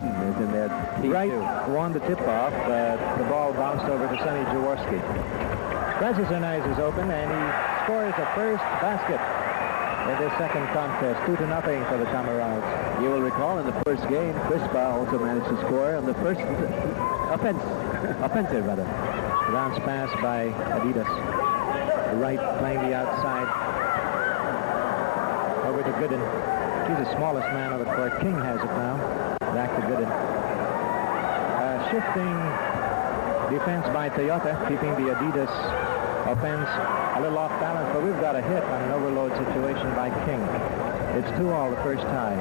Gooden is in there. Wright won the tip-off, but the ball bounced over to Sonny Jaworski. Francis Ernest is open, and he scores the first basket in this second contest, 2-0 for the Camarades. You will recall in the first game, Crispa also managed to score on the first offensive rather. Bounce pass by Adidas. Wright playing the outside. Over to Gooden. He's the smallest man on the court. King has it now. Back to Gooden. Shifting defense by Toyota, keeping the Adidas offense a little off balance, but we've got a hit on an overload situation by King. It's 2-all the first tie.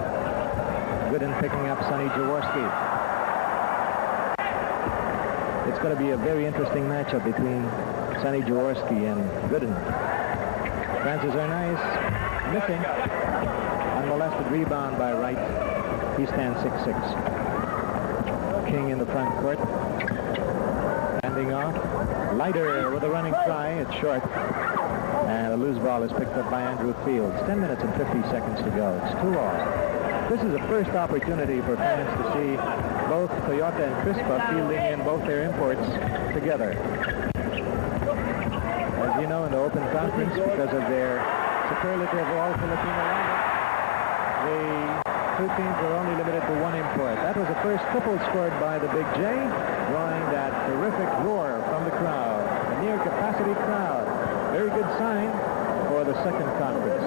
Gooden picking up Sonny Jaworski. It's going to be a very interesting matchup between Sonny Jaworski and Gooden. Francis Ernest missing. Unmolested rebound by Wright. He stands 6'6". King in the front court. Handing off. Leiter with a running try. It's short. And a loose ball is picked up by Andrew Fields. 10 minutes and 50 seconds to go. It's 2-all. This is the first opportunity for fans to see both Toyota and Crispa fielding in both their imports together. As you know, in the Open Conference, because of their superlative all-Filipino lineup, the two teams were only limited to one import. That was the first triple scored by the Big J, drawing that terrific roar from the crowd, a near-capacity crowd. Very good sign for the second conference.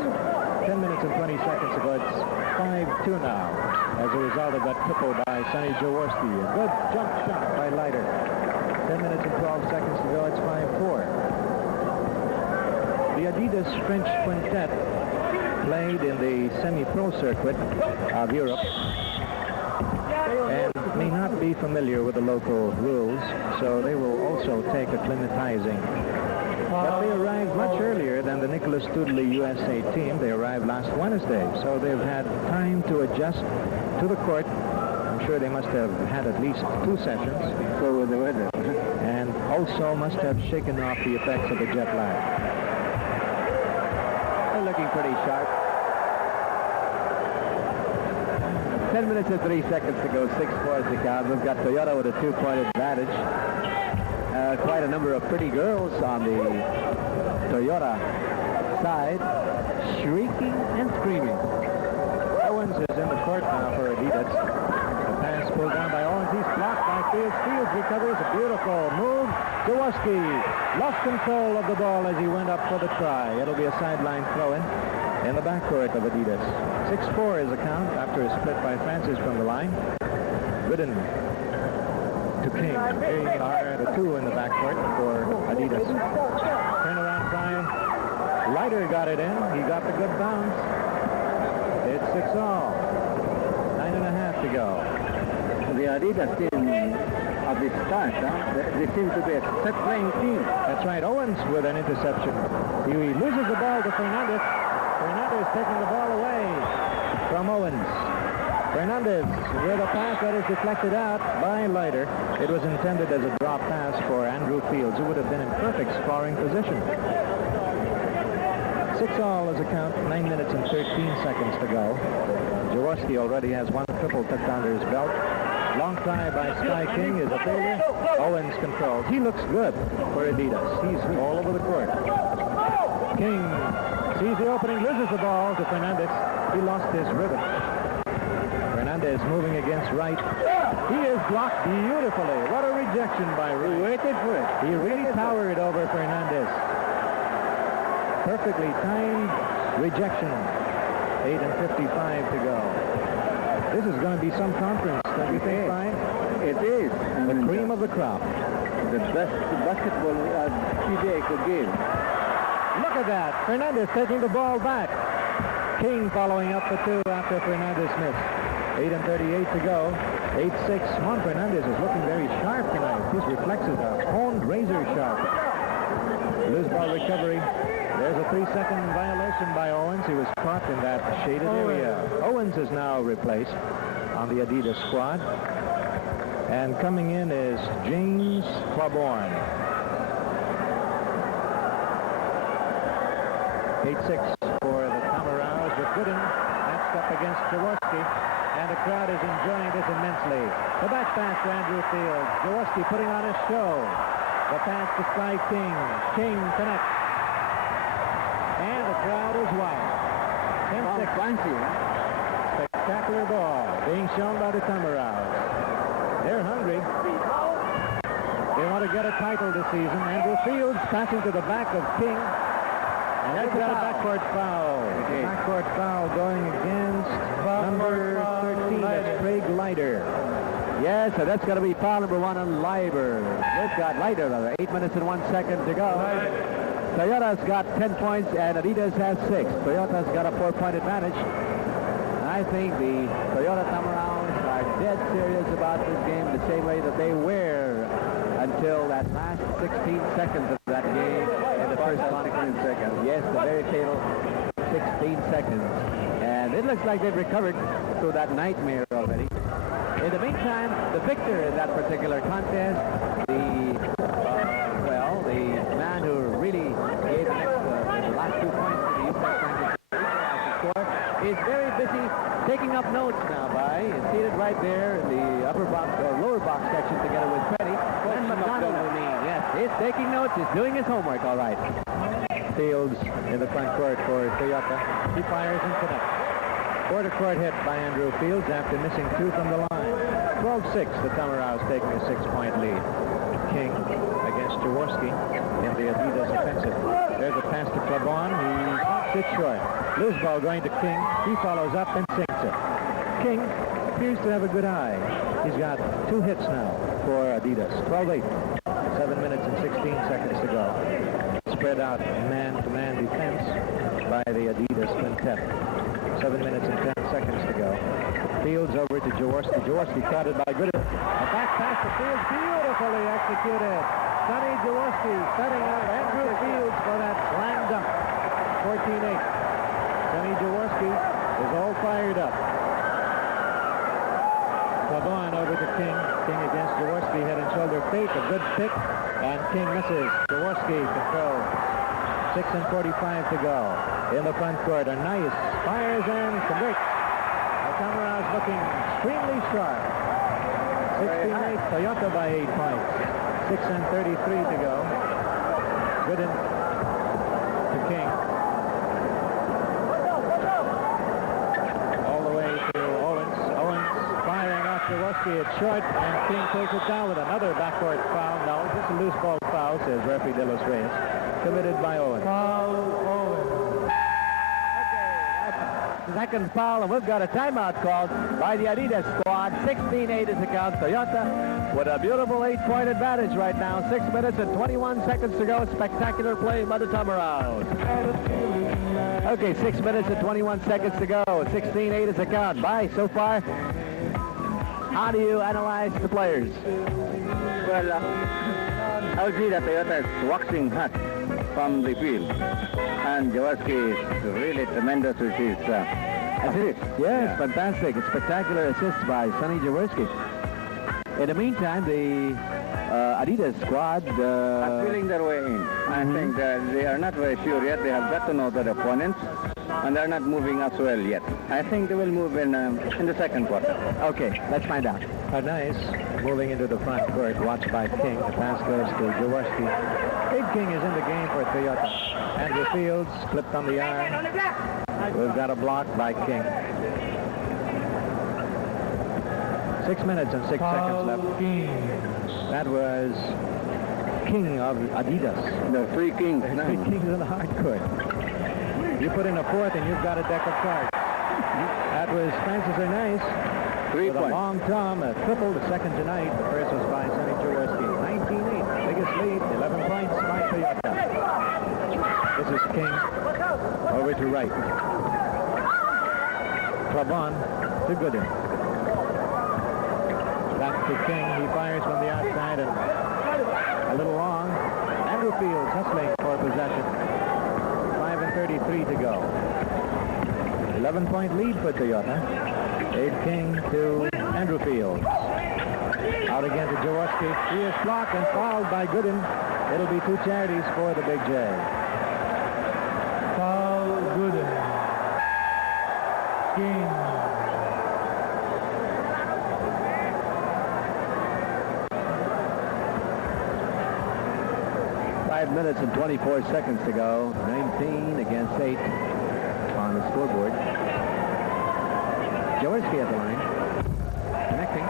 10 minutes and 20 seconds ago, it's 5-2 now as a result of that triple by Sonny Jaworski. A good jump shot by Leiter. 10 minutes and 12 seconds to go, it's 5-4. The Adidas French Quintet played in the semi-pro circuit of Europe and may not be familiar with the local rules, so they will also take acclimatizing. But they arrived much earlier than the Nicholas Studley USA team. They arrived last Wednesday, so they've had time to adjust to the court. I'm sure they must have had at least 2 sessions. So with the weather. And also must have shaken off the effects of the jet lag. They're looking pretty sharp. 10 minutes and 3 seconds to go. 6-4 is the count. We've got Toyota with a 2-point advantage. Quite a number of pretty girls on the Toyota side, shrieking and screaming. Owens is in the court now for Adidas. The pass pulled down by Owens. He's blocked by Fields. Fields recovers. A beautiful move. Jaworski lost control of the ball as he went up for the try. It'll be a sideline throw-in the backcourt of Adidas. 6-4 is the count after a split by Francis from the line. Gooden to King. King are the 2 in the backcourt for Adidas. Turnaround try. Leiter got it in. He got the good bounce. It's 6-all. 9.5 to go. The Adidas team of the start, they seem to be a set-playing team. That's right. Owens with an interception. He loses the ball to Fernandez. Fernandez taking the ball away from Owens. Fernandez with a pass that is deflected out by Leiter. It was intended as a drop pass for Andrew Fields, who would have been in perfect scoring position. 6-all is a count, 9 minutes and 13 seconds to go. Jaworski already has 1 triple tucked under his belt. Long try by Sky King is a failure. Owens controls. He looks good for Adidas. He's all over the court. King sees the opening, loses the ball to Fernandez. He lost his rhythm. Fernandez moving against Wright. He is blocked beautifully. What a rejection by Wright. He waited for it. He really towered over Fernandez. Perfectly timed rejection. 8:55 to go. This is going to be some conference, don't you think, Brian? It is. The cream of the crop. The best basketball PBA could give. Look at that. Fernandez taking the ball back. King following up the 2 after Fernandez missed. 8:38 to go. 8-6. Juan Fernandez is looking very sharp tonight. His reflexes are honed razor sharp. Loose ball recovery. There's a 3-second violation by Owens. He was caught in that shaded area. Owens is now replaced on the Adidas squad. And coming in is James Claiborne. 8-6 for the Camarades with Gooden matched up against Jaworski. And the crowd is enjoying this immense Huxley. The back pass to Andrew Fields. Jaworski putting on a show. The pass to Sly King. King connects. And the crowd is wild. 10-6. Spectacular ball being shown by the Tamaraws. They're hungry. They want to get a title this season. Andrew Fields passing to the back of King. And they've got a backcourt foul. Okay. Backcourt foul going against number 13. That's Craig Leiter. Yes, so that's going to be foul number 1 on Leiber. They've got Leiter, 8 minutes and 1 second to go. Toyota's got 10 points and Adidas has 6. Toyota's got a 4-point advantage. I think the Toyota Tamaraws are dead serious about this game the same way that they were until that last 16 seconds of that game in the first 16 seconds. Yes, the very fatal 16 seconds. And it looks like they've recovered through that nightmare already. In the meantime, the victor in that particular contest, the man who really gave the last 2 points to the U.S. Championship score, is very busy taking up notes now is seated right there in the upper box or lower box section together with Freddie. And McDonald, yes, he's taking notes. He's doing his homework, all right. Fields in the front court for Toyota. He fires and connects. Quarter court hit by Andrew Fields after missing 2 from the line. 12-6, the Tamaraws taking a 6-point lead. King against Jaworski in the Adidas offensive. There's a pass to Klabon. He pops it short. Loose ball going to King. He follows up and sinks it. King appears to have a good eye. He's got 2 hits now for Adidas. 12-8. 7 minutes and 16 seconds to go. Spread out man-to-man defense by the Adidas quintet. 7 minutes and 10 seconds to go. Fields over to Jaworski. Jaworski crowded by Goodin. A back pass to Fields. Beautifully executed. Sonny Jaworski setting up Andrew Fields for that slam dunk. 14-8. Sonny Jaworski is all fired up. Klabon over to King. King against Jaworski. Head and shoulder fake. A good pick. And King misses. Jaworski control. 6 and 45 to go. In the front court, a nice fires and convicts. The Tamaraws looking extremely sharp. 16-8, Toyota by 8 points. 6 and 33 to go. Gooden to King. All the way to Owens. Owens firing off Jaworski. It's short, and King pulls it down with another backcourt foul. No, just a loose ball foul, says referee De Los Reyes. Committed by Owens. Foul, Owens. Second foul, and we've got a timeout called by the Adidas squad. 16-8 is the count. Toyota with a beautiful 8-point advantage right now. 6 minutes and 21 seconds to go. Spectacular play by the Tamaraws. Okay, 6 minutes and 21 seconds to go. 16-8 is the count. Bye, so far. How do you analyze the players? Well, I would see that Toyota is waxing hot from the field. And Jaworski is really tremendous with his assist. Yes, fantastic. A spectacular assist by Sonny Jaworski. In the meantime, the Adidas squad are feeling their way in. I think that they are not very sure yet. They have got to know their opponents, and they're not moving as well yet. I think they will move in the second quarter. Okay, let's find out. Nice. Moving into the front court, watched by King. The pass goes to Jaworski. Big King is in the game for Toyota. Andrew Fields clipped on the arm. We've got a block by King. 6 minutes and 6 seconds left. That was King of Adidas. The 3 Kings. 3 Kings in the hard court. You put in a 4th and you've got a deck of cards. That was Francis Nice. 3 with points. A long tom, a triple, the second tonight. The first was by Sonny Jaworski. 19-8, biggest lead, 11 points by Toyota. This is King over to right. Klabon to Gooden. Back to King. He fires from the outside and a little long. Andrew Fields hustling for possession. 5 and 33 to go. 11-point lead for Toyota. Abe King to Andrew Fields. Out again to Jaworski. He is blocked and fouled by Gooden. It'll be 2 charities for the Big J. Foul Gooden. King. 5 minutes and 24 seconds to go. 19 against 8 on the scoreboard. Jaworski at the line. Connecting.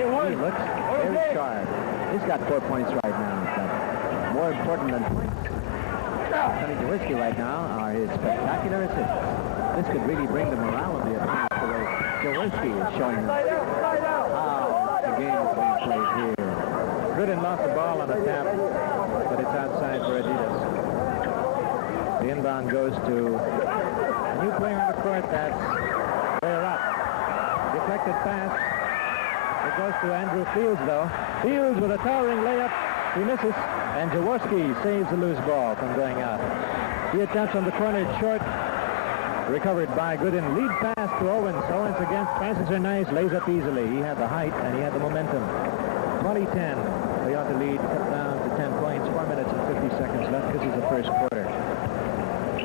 He looks very sharp. He's got 4 points right now. But more important than points, Sonny Jaworski right now are his spectacular assists. This could really bring the morale of the opponent the way Jaworski is showing them how the game is being played here. Gooden lost the ball on a tap, but it's outside for Adidas. The inbound goes to a new player on the court. That's Bayrat. Deflected pass. It goes to Andrew Fields, though. Fields with a towering layup. He misses, and Jaworski saves the loose ball from going out. He attempts on the corner, short. Recovered by Gooden. Lead pass to Owens. Owens against Francis Nice, lays up easily. He had the height, and he had the momentum. 20-10. Toyota lead cut down to 10 points. 4 minutes and 50 seconds left. This is the first quarter.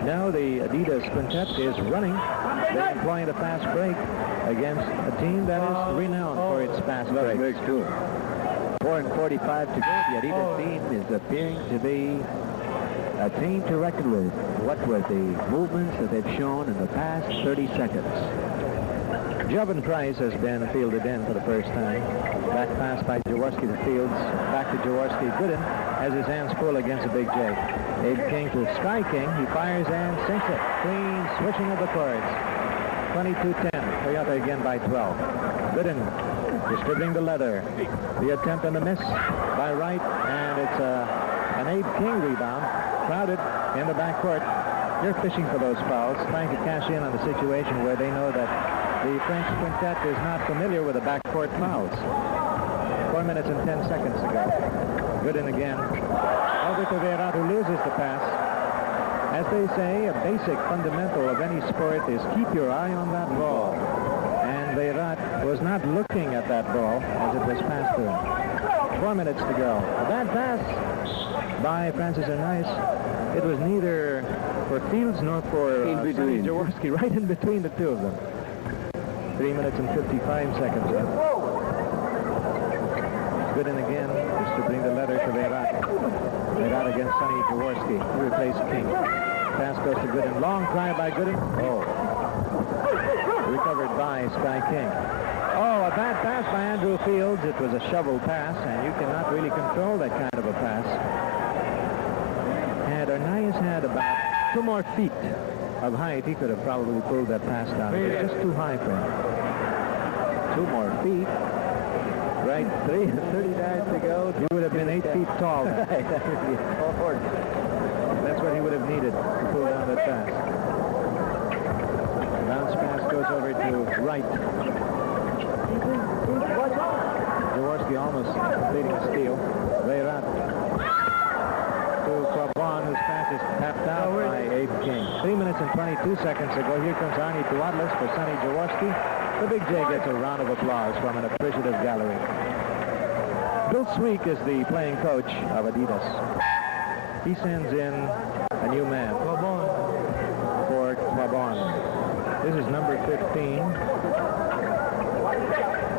Now the Adidas quintet is running. They're employing a fast break against a team that is renowned for its fast breaks. 4:45 to go. The Adidas team is appearing to be a team to reckon with. What with the movements that they've shown in the past 30 seconds. Jovan Price has been fielded in for the first time. Back pass by Jaworski to Fields. Back to Jaworski. Gooden has his hands full against the big J. Abe King to Sky King. He fires and sinks it. Clean switching of the chords. 22-10. Toyota again by 12. Gooden distributing the leather. The attempt and the miss by Wright, and it's an Abe King rebound. Crowded in the backcourt. They're fishing for those fouls, trying to cash in on the situation where they know that the French quintet is not familiar with the backcourt fouls. 4 minutes and 10 seconds to go. Gooden again. Over to Bayrat, who loses the pass. As they say, a basic fundamental of any sport is keep your eye on that ball. And Bayrat was not looking at that ball as it was passed to him. 4 minutes to go. A bad pass by Francis Nice. It was neither for Fields nor for Sonny Jaworski, right in between the two of them. 3 minutes and 55 seconds left. Gooden again, just to bring the letter to Bayrat. Bayrat against Sonny Jaworski. He replaced King. Pass goes to Gooden. Long try by Gooden. Oh. Recovered by Sky King. Oh, a bad pass by Andrew Fields. It was a shovel pass, and you cannot really control that kind of a pass. Had Arnaiz had about 2 more feet of height, he could have probably pulled that pass down. It was just too high for him. 2 more feet. Right, 39 to go. He would have been 8 feet tall. Right, that would be hard. That's what he would have needed to pull down that pass. Bounce pass goes over to Wright. Jaworski almost completing a steal. Bayrat to Quabon, whose pass is tapped out by Abe King. 3 minutes and 22 seconds to go. Here comes Arnie Tuadlis for Sonny Jaworski. The big J gets a round of applause from an appreciative gallery. Bill Sweek is the playing coach of Adidas. He sends in a new man for Quabon. This is number 15,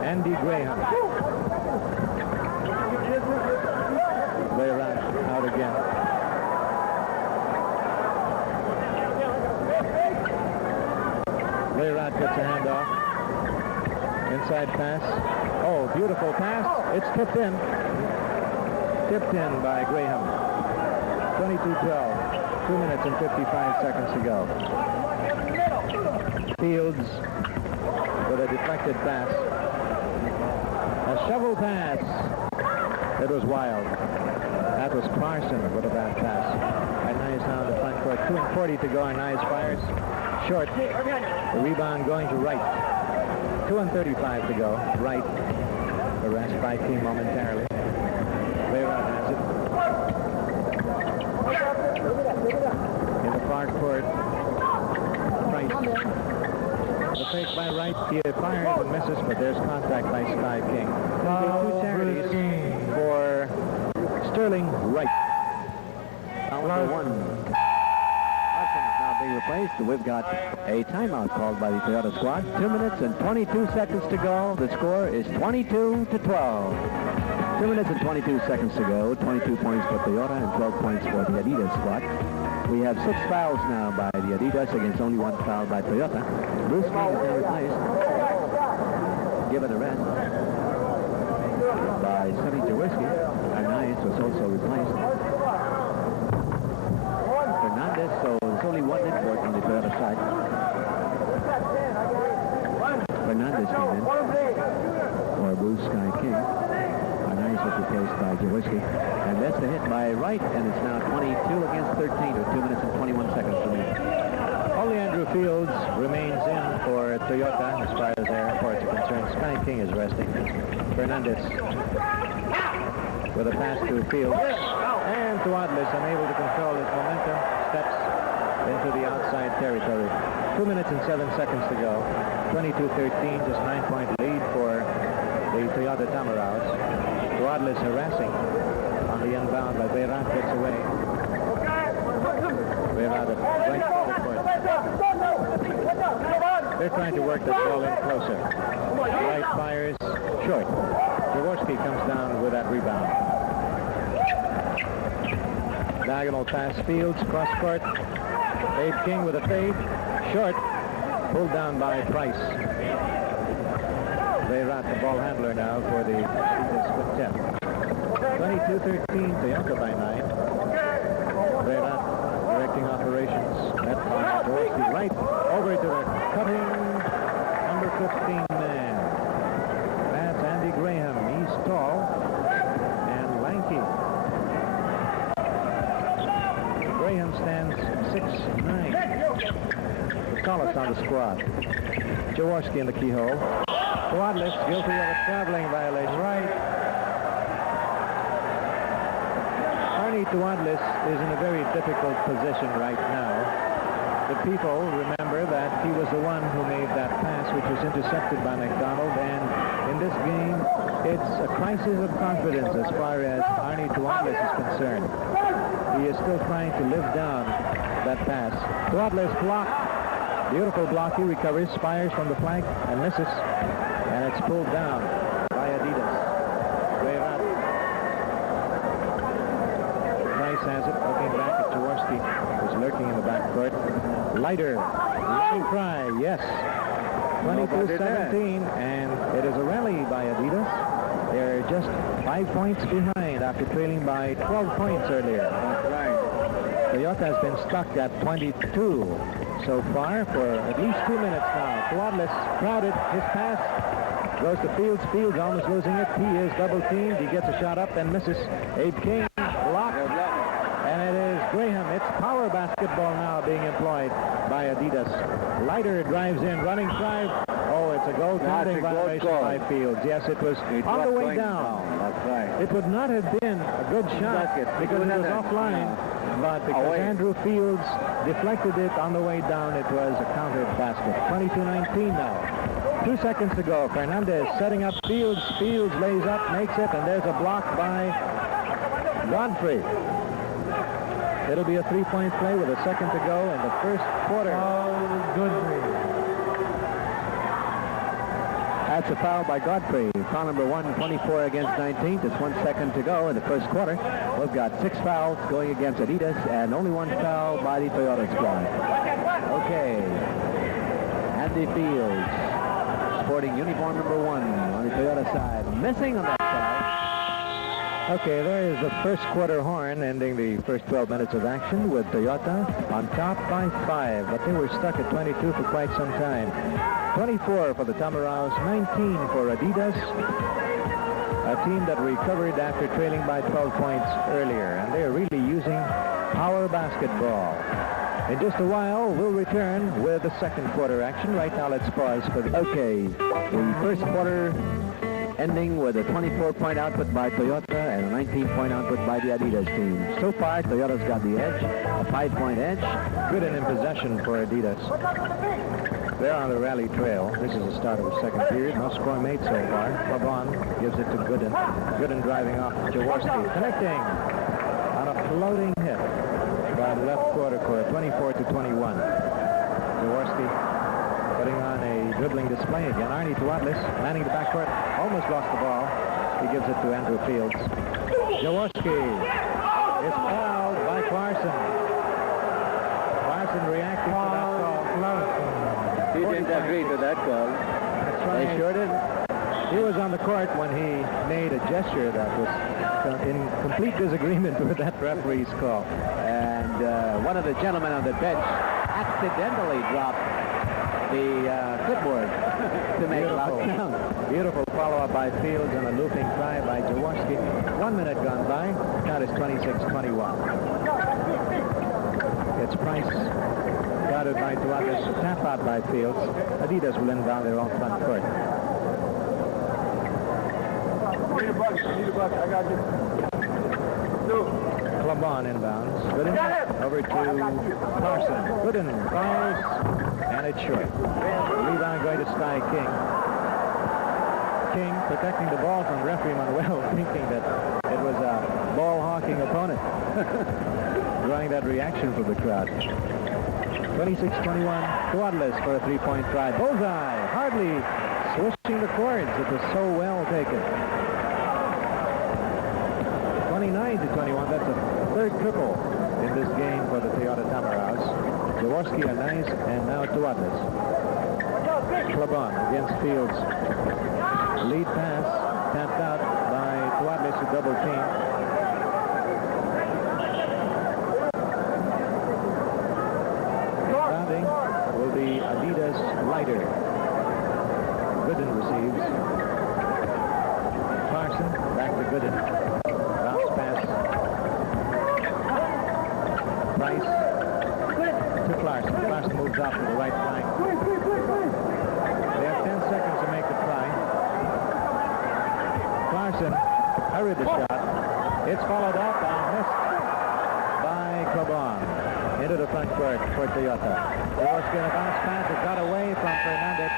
Andy Graham. Bayrat out again. Bayrat gets a handoff. Inside pass. Oh, beautiful pass. It's tipped in. Tipped in by Graham. 22-12. 2 minutes and 55 seconds to go. Fields with a deflected pass. A shovel pass. It was wild. That was Clarkson with a bad pass. Arnaiz now in the front court. 2:40 to go. Arnaiz fires. Short. The rebound going to Wright. 2:35 to go. Wright arrest by King momentarily. Bayrat has it. In the far court. Price. The fake by Wright. He fires and misses, but there's contact by Sky King. Two charities for Sterling Wright. Number 1. Now being replaced. We've got a timeout called by the Toyota squad. 2 minutes and 22 seconds to go. The score is 22-12. 2 minutes and 22 seconds to go. 22 points for Toyota and 12 points for the Adidas squad. We have 6 fouls now by the Adidas against only 1 foul by Toyota. Bruce King has been replaced. Given a rest by Sonny Jaworski. Arnaiz was also replaced. Fernandez, so there's only 1 import on the Toyota side. Fernandez came in for Blue Sky King. Arnaiz was replaced by Jaworski. And that's the hit by Wright, and it's now 22 against 13 with 2 minutes and 21 seconds remaining. Only Andrew Fields remains in for Toyota as far as their imports are concerned. Sky King is resting. Fernandez with a pass to Fields. And Tuadlis, unable to control his momentum, steps into the outside territory. 2 minutes and 7 seconds to go. 22-13, just 9-point lead for the Toyota Tamaraws. Tuadlis harassing on the inbound, but Beirant gets away. Beirant right foot. They're trying to work the ball in closer. Wright fires short. Jaworski comes down with that rebound. Diagonal pass, Fields, cross court. Abe King with a fade. Short. Pulled down by Price. Beirant, the ball handler now for the quintet. 22-13, Toyota by 9. Beirant directing operations. Met by Jaworski right over to the cutting number 15 man. That's Andy Graham. He's tall and lanky. Graham stands 6'9". The tallest on the squad. Jaworski in the keyhole. Tuadlis guilty of a traveling violation. Right. Arnie Tuadlis is in a very difficult position right now. The people remember that he was the one who made that pass, which was intercepted by McDonald, and in this game, it's a crisis of confidence as far as Arnie Tuadlis is concerned. He is still trying to live down that pass. Tuadlis blocked. Beautiful block. He recovers, fires from the flank, and misses. And it's pulled down by Adidas. Beirant. Price has it, looking back at Jaworski, who's lurking in the backcourt. Leiter, long try, yes. 22-17, and it is a rally by Adidas. They're just 5 points behind after trailing by 12 points earlier. That's right. Toyota has been stuck at 22 so far for at least 2 minutes now. Tuadlis crowded, his pass goes to Fields. Fields almost losing it. He is double teamed. He gets a shot up and misses. Abe King blocked. And it is Graham. It's power basketball now being employed by Adidas. Leiter drives in, running drive. Oh, it's a goal counting violation by Fields. Yes, it was on the way down. That's right. It would not have been a good shot because it was offline. But because Andrew Fields deflected it on the way down, it was a counter basket. 22-19 now. 2 seconds to go. Fernandez setting up Fields. Fields lays up, makes it, and there's a block by Godfrey. It'll be a 3-point play with a second to go in the first quarter. Oh, Godfrey. That's a foul by Godfrey. Foul number 1, 24 against 19. Just 1 second to go in the first quarter. We've got 6 fouls going against Adidas and only 1 foul by the Toyota squad. Okay. Andy Fields, sporting uniform number 1 on the Toyota side. Missing on that side. Okay, there is the first quarter horn ending the first 12 minutes of action with Toyota on top by 5, but they were stuck at 22 for quite some time. 24 for the Tamaraws, 19 for Adidas, a team that recovered after trailing by 12 points earlier, and they're really using power basketball. In just a while, we'll return with the second quarter action. Right now, let's pause for the... Okay, the first quarter ending with a 24-point output by Toyota and a 19-point output by the Adidas team. So far, Toyota's got the edge, a 5-point edge. Good and in possession for Adidas. They're on the rally trail. This is the start of the second period. No score made so far. Pavon gives it to Gooden. Gooden driving off Jaworski. Connecting on a floating hit by the left quarter court, 24-21. Jaworski putting on a dribbling display again. Arnie Tuadlis manning the backcourt. Almost lost the ball. He gives it to Andrew Fields. Jaworski is fouled by Clarkson. Clarkson reacting to that call. He didn't agree to that call. That's right. They sure did. He was on the court when he made a gesture that was in complete disagreement with that referee's call. And one of the gentlemen on the bench accidentally dropped the clipboard to make it out count. Beautiful follow-up by Fields and a looping try by Jaworski. 1 minute gone by. Count is 26-21. It's Price guarded by Tuatas. Tap out by Fields. Adidas will inbound their own front court. Need a buck. I got you. Klabon inbounds. Gooden over to Clarkson. Gooden fires, and it's short. Rebound going to Sky King. King protecting the ball from referee Manuel, thinking that it was a ball-hawking opponent. Drawing that reaction from the crowd. 26-21. Tuatas for a three-point try. Bullseye. Hardly swishing the cords. It was so well taken. 29-21. That's a third triple in this game for the Toyota Tamaraws. Jaworski are nice, and now Tuatas. Klabon against Fields. Lead pass tapped out by Tuatas to double team. Inbounding will be Adidas Leiter. Gooden receives. Clarkson back to Gooden. Bounce pass. Price to Clarkson. Clarkson moves off to the right flank. They have 10 seconds to make the try. Clarkson hurried the shot. It's followed up and missed by Klabon. Into the front court for Toyota. Jaworski in a bounce pass. It got away from Fernandez.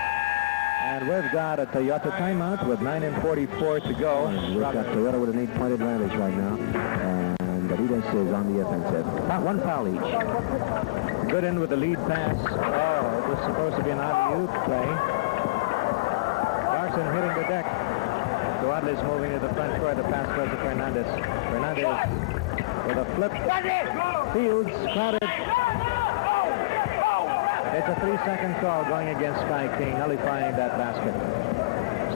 And we've got a Toyota timeout with 9:44 to go. We've got Toyota with an 8-point advantage right now. And Adidas is on the offensive. About one foul each. Gooden with the lead pass. Oh, it was supposed to be an alley-oop play. Clarkson hitting the deck. Tuatas moving to the front court. The pass goes to Fernandez. Fernandez with a flip. Fields crowded. It's a 3-second call going against Sky King, nullifying that basket.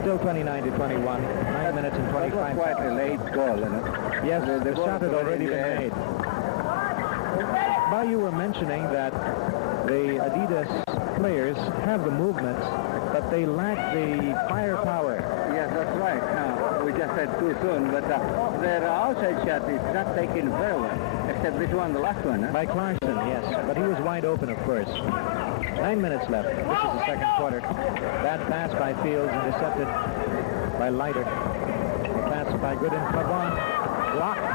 Still 29-21. 9 minutes and 25 seconds. Quite a late call, isn't it? Yes, the shot had already been made. But you were mentioning that the Adidas players have the movements, but they lack the firepower. Yes, that's right. We just said too soon, but their outside shot is not taken very well, except this one, the last one. By Clarkson, yes, but he was wide open, of course. 9 minutes left. This is the second quarter. Bad pass by Fields, intercepted by Leiter. Pass by Gooden. Klabon blocked.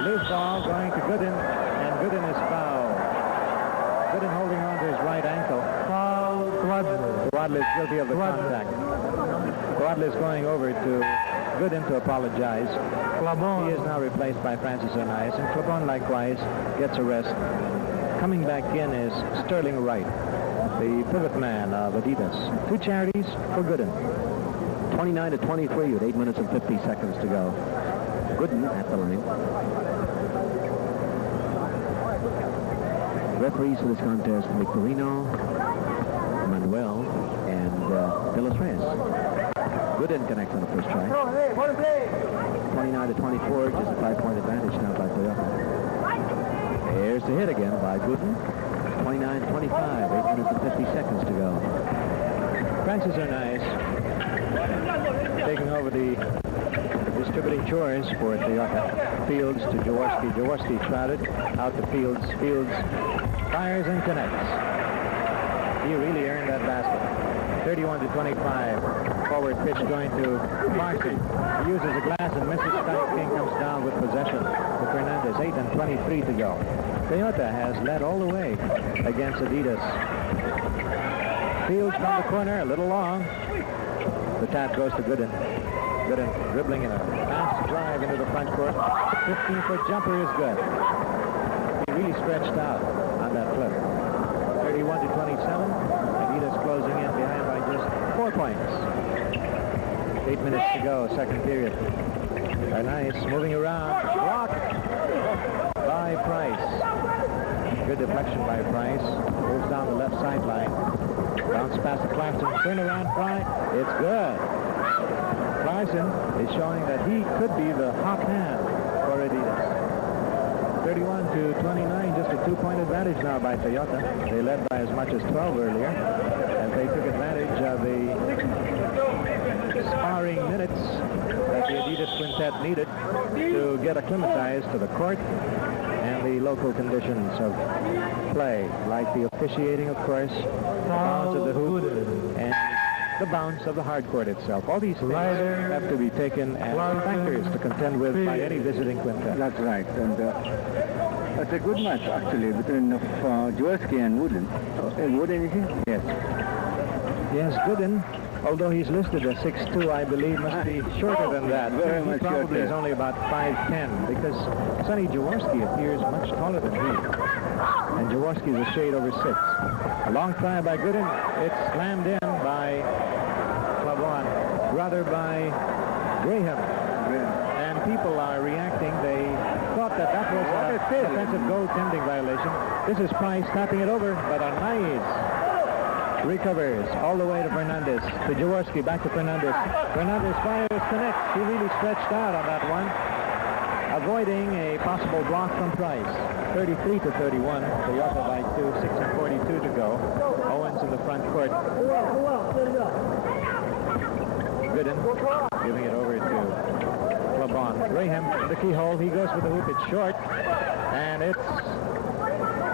Loose ball going to Gooden, and Gooden is fouled. Gooden holding on to his right ankle. Foul. Tuatas is guilty of the contact. Tuatas going over to Gooden to apologize. Klabon. He is now replaced by Francis Anais, and Klabon likewise gets a rest. Coming back in is Sterling Wright, the pivot man of Adidas. 2 charities for Gooden. 29-23 with 8 minutes and 50 seconds to go. Gooden at the line. Referees for this contest, Victorino, Manuel, and De Los Reyes. Gooden connects on the first try. 29-24, just a 5-point advantage now by Toyota. There's the hit again by Gooden. 29-25, 8 minutes and 50 seconds to go. Francis Anais taking over the distributing chores for Toyota. Fields to Jaworski. Jaworski crowded out to Fields. Fields fires and connects. He really earned that basket. 31-25. Forward pitch going to Clarkson. He uses a glass and misses. Sky King comes down with possession to Fernandez. 8:23 to go. Toyota has led all the way against Adidas. Fields from the corner, a little long. The tap goes to Gooden. Gooden dribbling in a fast drive into the front court. 15-foot jumper is good. He really stretched out on that flip. 31-27. Adidas closing in behind by just 4 points. 8 minutes to go, second period. Nice, moving around. Blocked by Price. Good deflection by Price. Moves down the left sideline. Bounce past the Clarkson. Turn around, Fry. It's good. Clarkson is showing that he could be the hot hand for Adidas. 31-29, just a 2-point advantage now by Toyota. They led by as much as 12 earlier, as they took advantage of the sparring minutes that the Adidas quintet needed to get acclimatized to the court and the local conditions of play, like the officiating, of course, the bounce of the hoop, and the bounce of the hard court itself. All these things have to be taken as factors to contend with by any visiting quintet. That's right. And that's a good match, actually, between Jaworski and Wooden. Wooden, is he? Yes. Yes, Gooden, although he's listed as 6'2", I believe, must be shorter than that. Very much probably shorter. is only about 5'10", because Sonny Jaworski appears much taller than he. And Jaworski is a shade over 6. A long try by Gooden. It's slammed in by Clavon, rather by Graham. And people are reacting. They thought that that was an offensive goaltending violation. This is Price tapping it over, but a nice recovers all the way to Fernandez. To Jaworski, back to Fernandez. Fernandez fires, connects. He really stretched out on that one, avoiding a possible block from Price. 33-31. Toyota by 2, 6:42 to go. Owens in the front court. Gooden giving it over to Labon. Graham, the keyhole. He goes for the hoop. It's short. And it's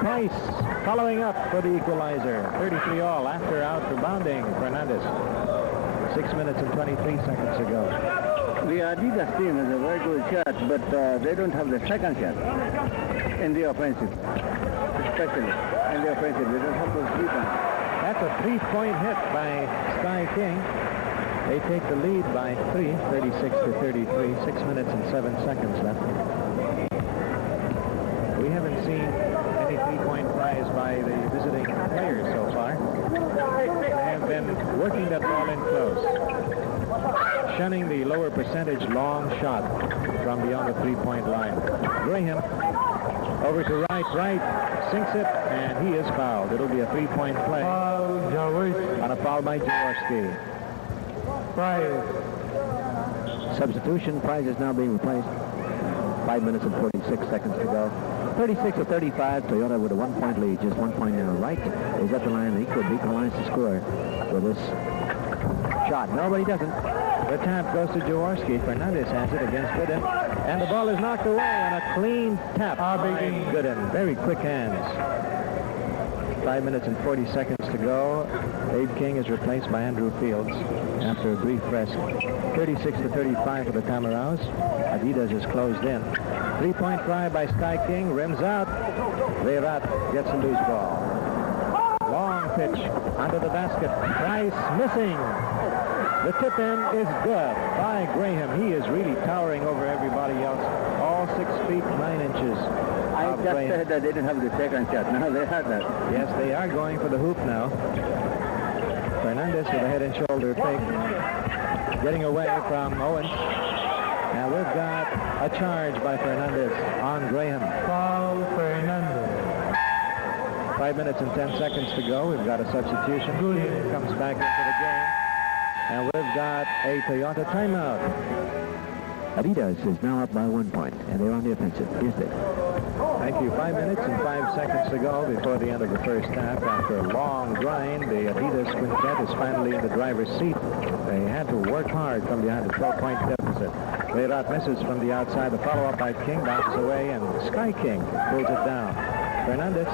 Price following up for the equalizer. 33 all after out rebounding Fernandez. 6 minutes and 23 seconds to go. The Adidas team has a very good shot, but they don't have the second shot in the offensive. Especially in the offensive. They don't have those rebounds. That's a 3-point hit by Sky King. They take the lead by 3, 36-33. 6 minutes and 7 seconds left. We haven't seen any 3-point tries by the visiting players so far. They have been working that ball in close, shunning the lower percentage long shot from beyond the 3-point line. Graham over to right, sinks it, and he is fouled. It'll be a 3-point play on a foul by Jaworski. Substitution. Price is now being replaced. 5 minutes and 46 seconds to go. 36-35. Toyota with a 1-point lead. Just 1 point now. Wright is at the line. He could equalize the score with this shot. No, but he doesn't. The tap goes to Jaworski. Fernandez has it against Gooden. And the ball is knocked away on a clean tap by Gooden. Very quick hands. 5 minutes and 40 seconds to go. Abe King is replaced by Andrew Fields after a brief rest. 36-35 for the Tamaraws. Adidas is closed in. 3-point try by Sky King. Rims out. Veyrat gets a loose ball. Long pitch under the basket. Price missing. The tip-in is good by Graham. He is really towering over everybody else. All 6 feet 9 inches. I just said that they didn't have the second shot. Now they have that. Yes, they are going for the hoop now. Fernandez with a head and shoulder fake. Getting away from Owens. Now we've got a charge by Fernandez on Graham. Foul Fernandez. 5 minutes and 10 seconds to go. We've got a substitution. Julian comes back into the game. And we've got a Toyota timeout. Adidas is now up by 1 point, and they're on the offensive. Here's Dick. Thank you. 5 minutes and 5 seconds to go before the end of the first half. After a long grind, the Adidas quintet is finally in the driver's seat. They had to work hard from behind a 12-point deficit. Veyrat misses from the outside. The follow-up by King bounces away, and Sky King pulls it down. Fernandez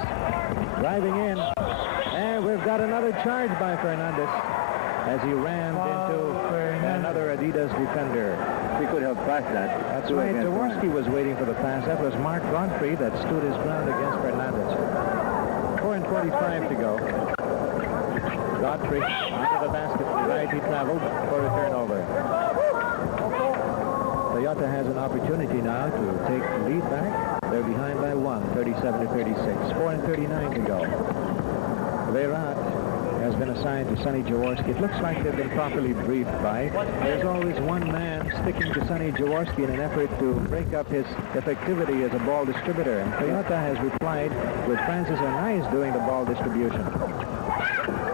driving in, and we've got another charge by Fernandez as he rammed into another Adidas defender. He could have passed that. That's right. Jaworski was waiting for the pass. That was Mark Godfrey that stood his ground against Fernandez. 4:45 to go. Godfrey onto the basket. Right, he traveled for a turnover. Toyota has an opportunity now to take the lead back. They're behind by 1, 37-36. 4:39 to go. Veyrat has been assigned to Sonny Jaworski. It looks like they've been properly briefed by. There's always one man sticking to Sonny Jaworski in an effort to break up his effectivity as a ball distributor. And Toyota has replied with Francis Arnaiz doing the ball distribution.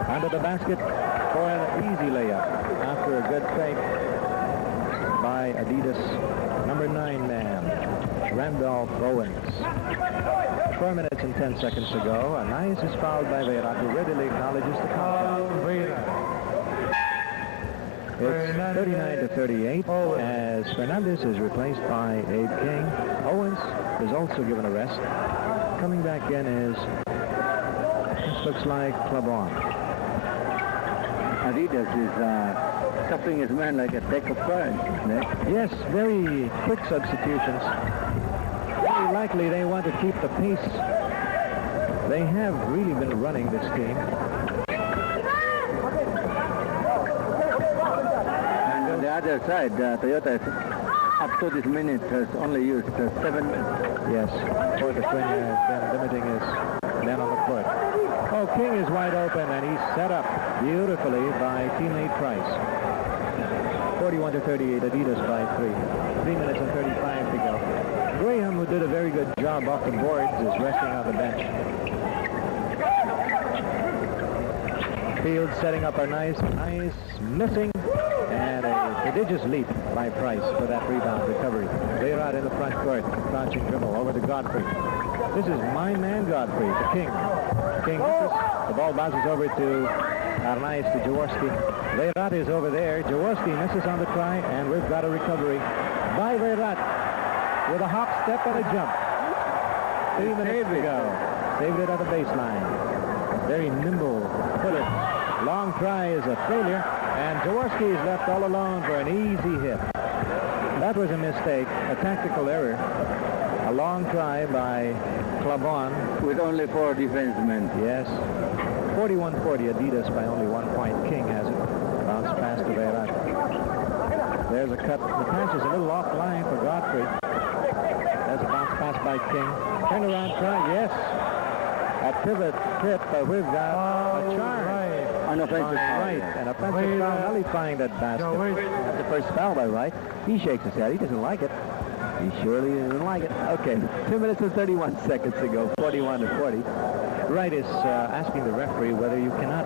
Under the basket for an easy layup after a good fake by Adidas number 9 man, Randolph Owens. 4 minutes and 10 seconds to go. Arnaiz is fouled by Vera, who readily acknowledges the foul. It's 39-38 as Fernandez is replaced by Abe King. Owens is also given a rest. Coming back in is, this looks like Clabon. Adidas is stuffing his man like a deck of cards. Yes, very quick substitutions. Very likely they want to keep the pace. They have really been running this team. And on the other side, Toyota up to this minute has only used 7 minutes. Yes, Porter Quinn has been limiting his men on the court. Oh, King is wide open, and he's set up beautifully by teammate Price. 41-38, Adidas by 3. 3 minutes and 35 to go. Graham, who did a very good job off the boards, is resting on the bench. Fields setting up a nice missing, and a prodigious leap by Price for that rebound recovery. Bayrat in the front court, crouching dribble over to Godfrey. This is my man Godfrey, the King. King misses. The ball bounces over to Arnaiz to Jaworski. Bayrat is over there. Jaworski misses on the try, and we've got a recovery by Bayrat with a hop, step, and a jump. 3 minutes to go. Saved it at the baseline. Very nimble footer. Long try is a failure, and Jaworski is left all alone for an easy hit. That was a mistake, a tactical error. A long try by Clabon. With only 4 defensemen. Yes. 41-40, Adidas by only 1 point. King has it. Bounce pass to Bayrat. There's a cut. The pass is a little offline for Godfrey. There's a bounce pass by King. Turnaround try, yes. A pivot trip, but we've got a charge. Unoffensive foul. Right, an offensive foul nullifying that basket. That's the first foul by Wright. He shakes his head. He doesn't like it. He surely doesn't like it. Okay, 2 minutes and 31 seconds to go, 41-40. Wright is asking the referee whether you cannot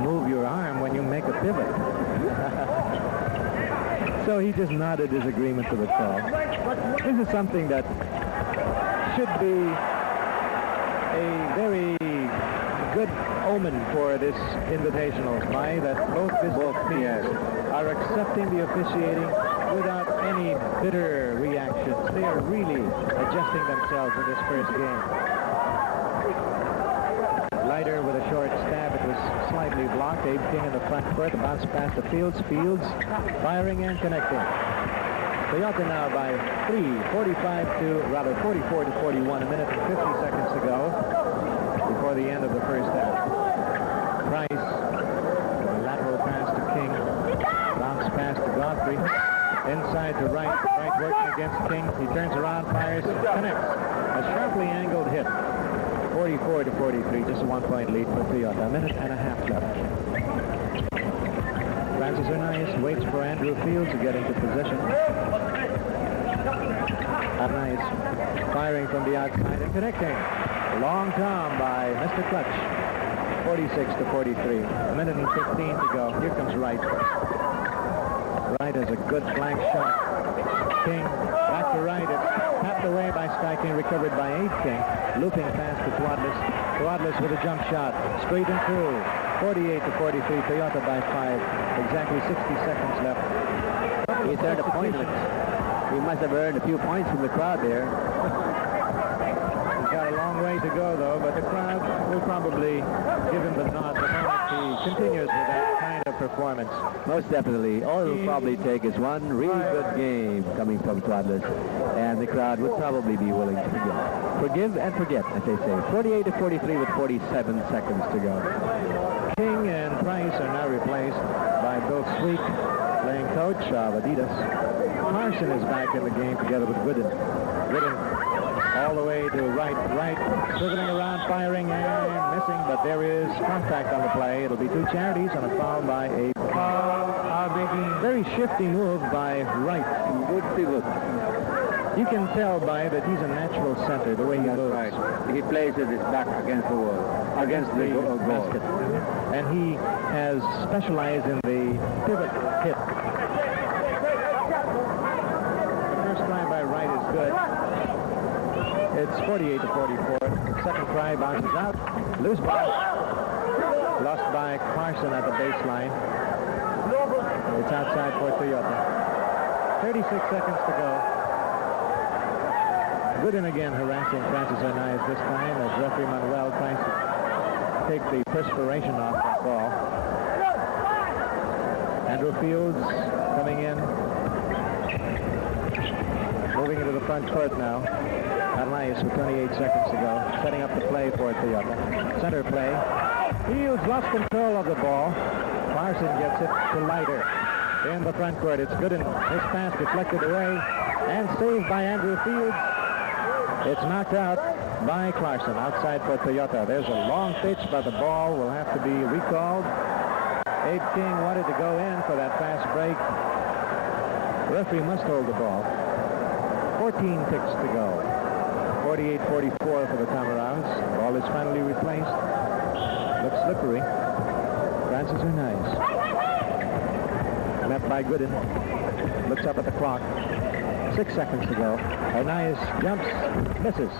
move your arm when you make a pivot. So he just nodded his agreement to the call. This is something that should be a very good omen for this invitational, Mai, that both teams are accepting the officiating without any bitter reactions. They are really adjusting themselves in this first game. Leiter with a short stab. It was slightly blocked. Abe King in the front court. The bounce pass to Fields. Fields firing and connecting. Toyota now by 44-41. A minute and 50 seconds to go before the end of the first half. Price, a lateral pass to King. Bounce pass to Godfrey. Inside to Wright. Wright working against King. He turns around, fires, connects. A sharply angled hit. 44-43, just a 1 point lead for Toyota. A minute and a half left. Francis Arnaiz waits for Andrew Fields to get into position. Arnaiz firing from the outside and connecting. Long tom by Mr. Clutch. 46-43. A minute and 15 to go. Here comes Wright. Wright has a good flank shot. King back to Wright. It's tapped away by Sky King, recovered by Abe King. Looping pass to Twadless. Twadless with a jump shot. Straight and through. 48-43. Toyota by 5. Exactly 60 seconds left. He's earned a point. He must have earned a few points from the crowd there. He's got a long way to go, though, but the crowd will probably give him the nod the moment he continues with that kind of performance. Most definitely. All it'll probably take is one really good game coming from Twadless, and the crowd would probably be willing to forgive. Forgive and forget, as they say. 48-43 with 47 seconds to go. King and Price are now replaced by Bill Sweet, playing coach of Adidas. Carson is back in the game together with Gooden. Gooden all the way to right, circling around, firing and missing, but there is contact on the play. It'll be two charities on a foul by a very shifty move by Wright. Good pivot. You can tell by that he's a natural center, the way he moves. Right. He plays with his back against the wall, against the basket. And he has specialized in the pivot hit. The first try by Wright is good. It's 48-44. The second try bounces out. Loose ball. Lost by Carson at the baseline. It's outside for Toyota. 36 seconds to go. Gooden again harassing Francis Hernandez this time as referee Manuel tries to take the perspiration off that ball. Andrew Fields coming in. Moving into the front court now. Hernandez with 28 seconds to go. Setting up the play for Toyota. Center play. Fields lost control of the ball. Carson gets it to Leiter. In the front court, it's Gooden. His pass deflected away and saved by Andrew Fields. It's knocked out by Clarkson outside for Toyota. There's a long pitch, but the ball will have to be recalled. Abe King wanted to go in for that fast break. The referee must hold the ball. 14 ticks to go. 48-44 for the Tamaraws. Ball is finally replaced. Looks slippery. Francis Hernandez. Met by Gooden. Looks up at the clock. 6 seconds to go. Hernandez jumps, misses.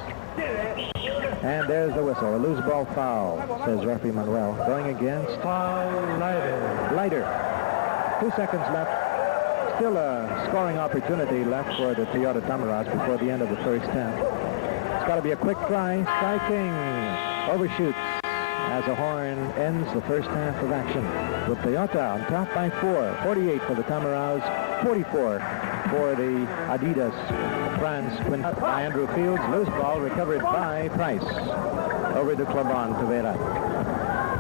And there's the whistle. A loose ball foul, says referee Manuel. Going against Leiter. 2 seconds left. Still a scoring opportunity left for the Toyota Tamaraws before the end of the first half. It's got to be a quick try. Sky King overshoots as a horn ends the first half of action. With Toyota on top by 4. 48 for the Tamaraws, 44 for the Adidas France. By Andrew Fields, loose ball recovered by Price. Over to Clabon to Vera.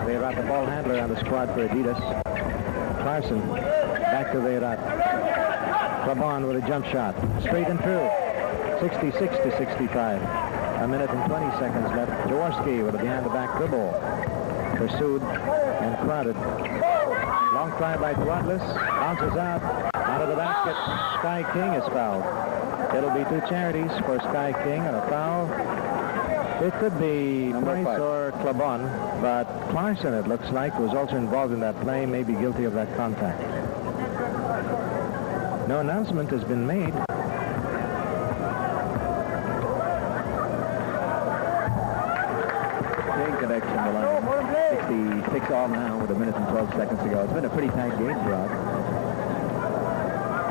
Vera, the ball handler on the squad for Adidas. Carson back to Vera. Clabon with a jump shot. Straight and true. 66-65. A minute and 20 seconds left. Jaworski with a behind-the-back dribble. Pursued and crowded. Long try by Tuatlis. Bounces out. Out of the basket. Sky King is fouled. It'll be two charities for Sky King and a foul. It could be Price or Clabon, but Clarkson, it looks like, was also involved in that play, may be guilty of that contact. No announcement has been made. Connection the line. 66 all now with a minute and 12 seconds to go. It's been a pretty tight game, Rod.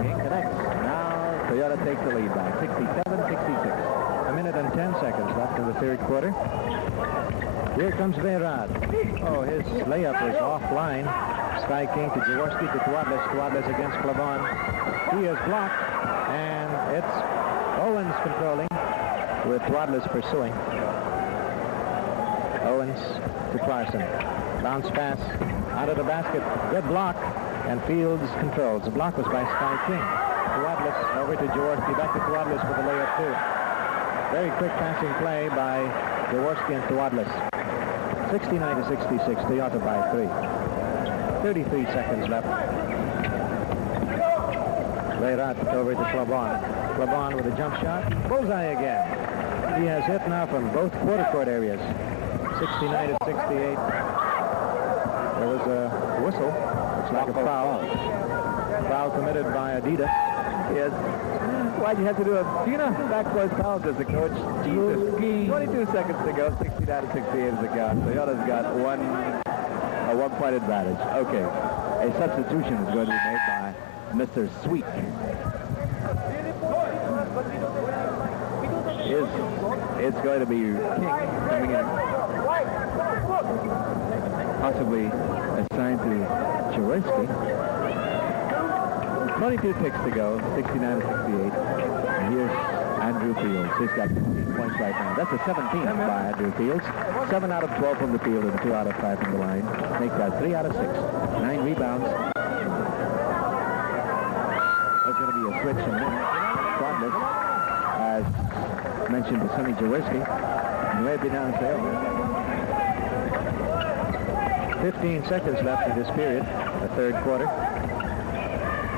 King connects. Now Toyota takes the lead by 67-66. A minute and 10 seconds left in the third quarter. Here comes Behrad. Oh, his layup was offline. Sky King to Jaworski to Tuatlis. Tuatlis against Clabon. He is blocked, and it's Owens controlling with Tuatlis pursuing. Owens to Clarkson. Bounce pass out of the basket. Good block. And Fields controls. The block was by Sky King. Tuatlis over to Jaworski. Back to Tuatlis for the layup too. Very quick passing play by Jaworski and Tuatlis. 69-66. Toyota by 3. 33 seconds left. Leirat over to Clabon. Clabon with a jump shot. Bullseye again. He has hit now from both quarter court areas. 69-68. There was a whistle. It's like a foul. Foul committed by Adidas. Yes. Why'd you have to do a backcourt foul, does the coach? Jesus. 22 seconds to go. 69-68 is the count. Toyota's got a one-point advantage. Okay. A substitution is going to be made by Mr. Sweet. It's going to be King coming in. Possibly assigned to Jaworski. 22 ticks to go, 69-68. And here's Andrew Fields. He's got 15 points right now. That's a 17 by Andrew Fields. 7 out of 12 from the field and 2 out of 5 from the line. Make that 3 out of 6. 9 rebounds. There's going to be a switch in a minute. Tuatlis as mentioned to Sonny Jaworski. 15 seconds left in this period, the third quarter.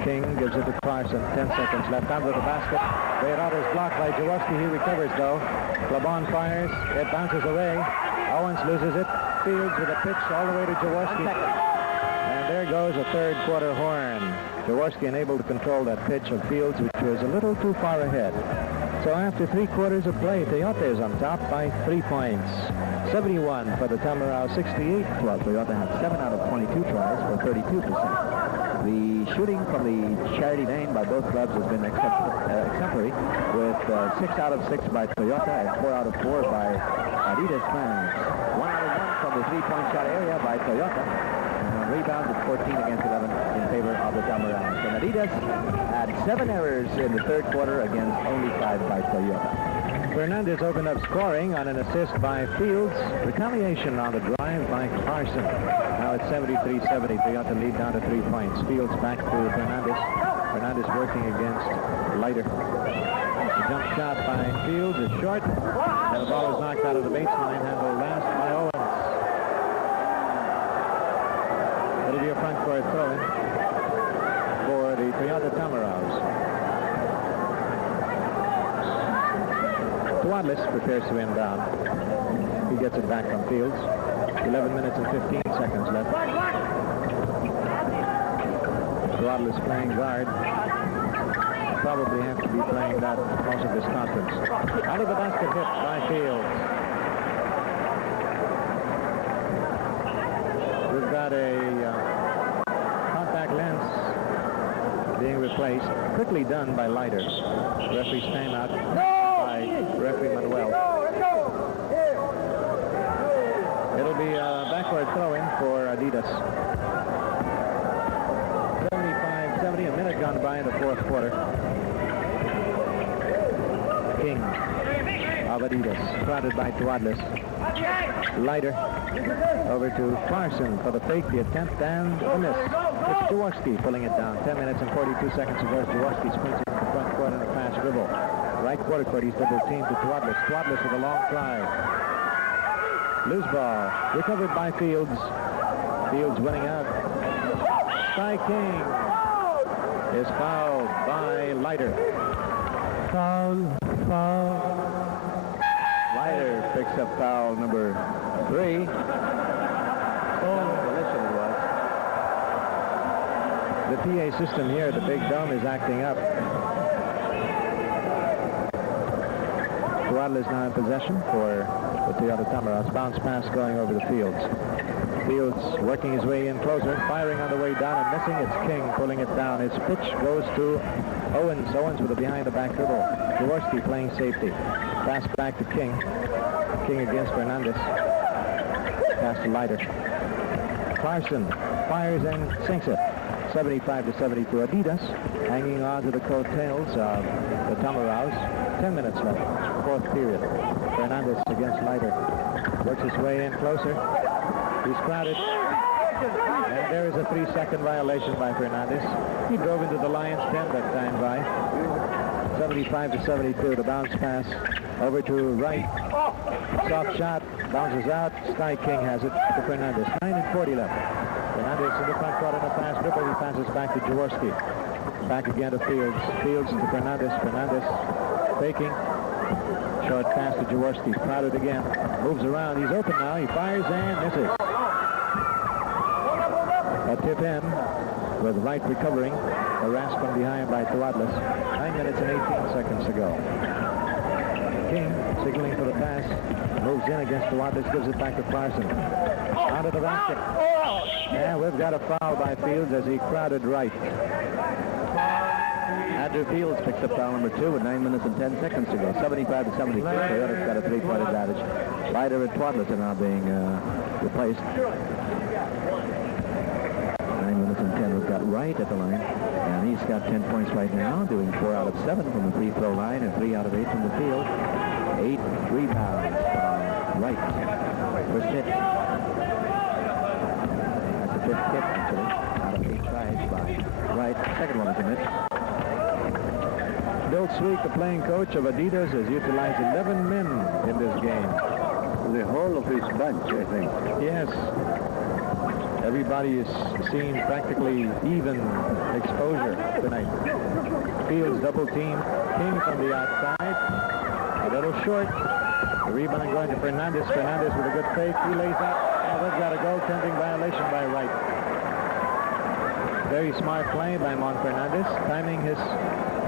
King gives it to Carson. 10 seconds left under the basket. Bayarada is blocked by Jaworski. He recovers, though. Klabon fires. It bounces away. Owens loses it. Fields with a pitch all the way to Jaworski. And there goes a third quarter horn. Jaworski unable to control that pitch of Fields, which was a little too far ahead. So after 3 quarters of play, Toyota is on top by 3 points. 71 for the Tamarao, 68. Well, Toyota had 7 out of 22 tries for 32%. The shooting from the charity lane by both clubs has been exemplary, with 6 out of 6 by Toyota and 4 out of 4 by Adidas fans. 1 out of 1 from the three-point shot area by Toyota. Rebounds at 14 against 11 in favor of the Tamaraos. And Adidas had 7 errors in the third quarter against only 5 by Toyota. Fernandez opened up scoring on an assist by Fields. Retaliation on the drive by Carson. Now it's 73-70. Toyota lead down to 3 points. Fields back to Fernandez. Fernandez working against Leiter. The jump shot by Fields is short. And the ball is knocked out of the baseline. Handled last by Owens. It'll be a front court throw-in for the Toyota Tamaraos. Wadless prepares to inbound. He gets it back from Fields. 11 minutes and 15 seconds left. Wadless playing guard. Probably have to be playing that most of this conference. Out of the basket hit by Fields. We've got a contact lens being replaced. Quickly done by Leiter. Referee's timeout by referee Manuel. It'll be a backward throw-in for Adidas. 75-70, a minute gone by in the fourth quarter. King of Adidas, crowded by Tuadlis. Leiter over to Carson for the fake, the attempt, and the miss. It's Jaworski pulling it down. 10 minutes and 42 seconds to go. Jaworski sprints into the front court in a fast dribble. Right quarter court, he's double teamed to Tuadlis. Tuadlis with a long try. Loose ball, recovered by Fields. Fields winning out. Sky King is fouled by Leiter. Foul. Leiter picks up foul number 3. The PA system here at the Big Dome is acting up. Tuadlis now in possession for the Toyota Tamaraos. Bounce pass going over the Fields. Fields working his way in closer, firing on the way down and missing. It's King pulling it down. His pitch goes to Owens. Owens with a behind-the-back dribble. Jaworski playing safety. Pass back to King. King against Fernandez. Pass to Leiter. Carson fires and sinks it. 75-72. Adidas hanging on to the coattails of the Tamaraos. 10 minutes left. Fourth period. Fernandez against Leiter. Works his way in closer. He's crowded. And there is a 3-second violation by Fernandez. He drove into the Lions' 10 that time by. 75-72. The bounce pass over to Wright. Soft shot. Bounces out. Sky King has it to Fernandez. 9:40 left. Fernandez in the front court in a fast dribble. He passes back to Jaworski. Back again to Fields. Fields to Fernandez. Fernandez faking. Short pass to Jaworski. Crowded again. Moves around. He's open now. He fires and misses. A tip in with Wright recovering. Harassed from behind by Tuadlis. 9 minutes and 18 seconds to go. King signaling for the pass. Moves in against Tuadlis. Gives it back to Carson. Out of the basket. And we've got a foul by Fields as he crowded Wright. Andrew Fields picks up foul number 2 with 9 minutes and 10 seconds to go. 75-73. Toyota's got a 3-point advantage. Leiter and Tuadlis are now being replaced. 9 minutes and 10. We've got Wright at the line. And he's got 10 points right now, doing 4 out of 7 from the free throw line and 3 out of 8 from the field. 8 rebounds from Wright. First hit. That's the fifth hit, actually. Out of 8 tries by Wright. Second one is a miss. Bill Bill Sweet, the playing coach of Adidas, has utilized 11 men in this game. The whole of his bunch, I think. Yes. Everybody is seeing practically even exposure tonight. Fields double team. King from the outside. A little short. The rebound going to Fernandez. Fernandez with a good fake. He lays up. Oh, they've got a goaltending violation by Wright. Very smart play by Mon Fernandez, timing his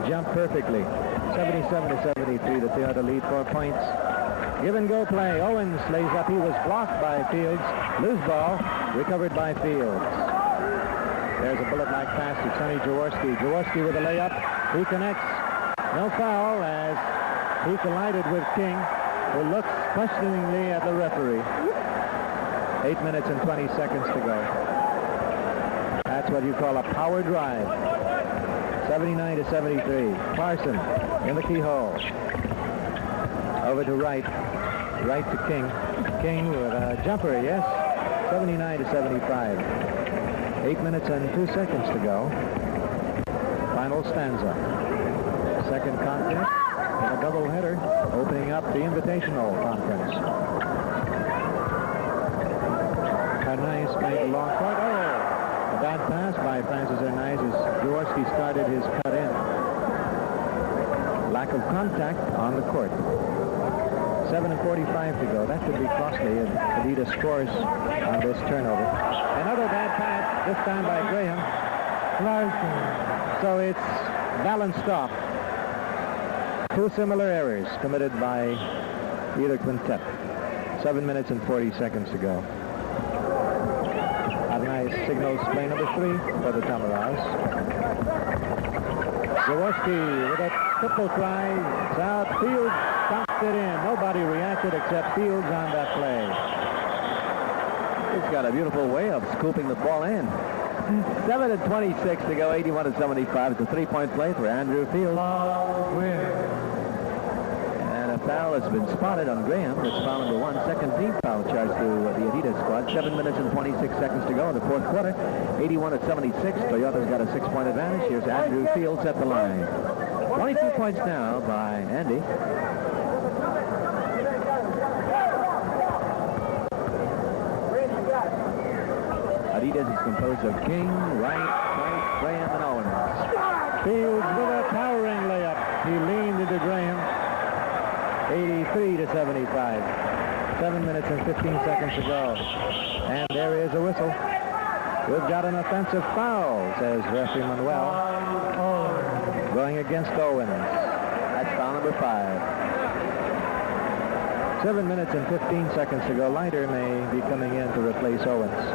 jump perfectly. 77-73, the Toyota lead, 4 points. Give and go play. Owens lays up. He was blocked by Fields. Loose ball, recovered by Fields. There's a bullet-like pass to Sonny Jaworski. Jaworski with a layup. He connects. No foul as he collided with King, who looks questioningly at the referee. 8 minutes and 20 seconds to go. That's what you call a power drive. 79-73. Clarkson in the keyhole. Over to Wright. Wright to King. King with a jumper, yes. 79-75. 8 minutes and 2 seconds to go. Final stanza. Second contest in a doubleheader, opening up the Invitational Conference. Hernandez playing the long court. Oh! A bad pass by Francis Hernandez as Jaworski started his cut in. Lack of contact on the court. 7:45 to go. That could be costly if Adidas scores on this turnover. Another bad pass, this time by Graham. Larson. So it's balanced off. 2 similar errors committed by either quintet. 7 minutes and 40 seconds to go. Nice signals play number 3 for the Tamaras. Jaworski with a triple try. It's out. Fields stopped it in. Nobody reacted except Fields on that play. He's got a beautiful way of scooping the ball in. 7:26 to go. 81-75. It's a 3-point play for Andrew Fields. And a foul has been spotted on Graham. It's foul number 1. Second team foul charge to the Adidas squad. 7 minutes and 26 seconds to go in the fourth quarter. 81-76. Toyota's got a 6-point advantage. Here's Andrew Fields at the line. 22 points now by Andy. Adidas is composed of King, Wright, Graham, and Owens. Fields with a towering layup. He leaned into Graham. 83-75. 7 minutes and 15 seconds to go. And there is a whistle. We've got an offensive foul, says referee Manuel. Going against Owens. That's foul number 5. 7 minutes and 15 seconds to go. Leiter may be coming in to replace Owens.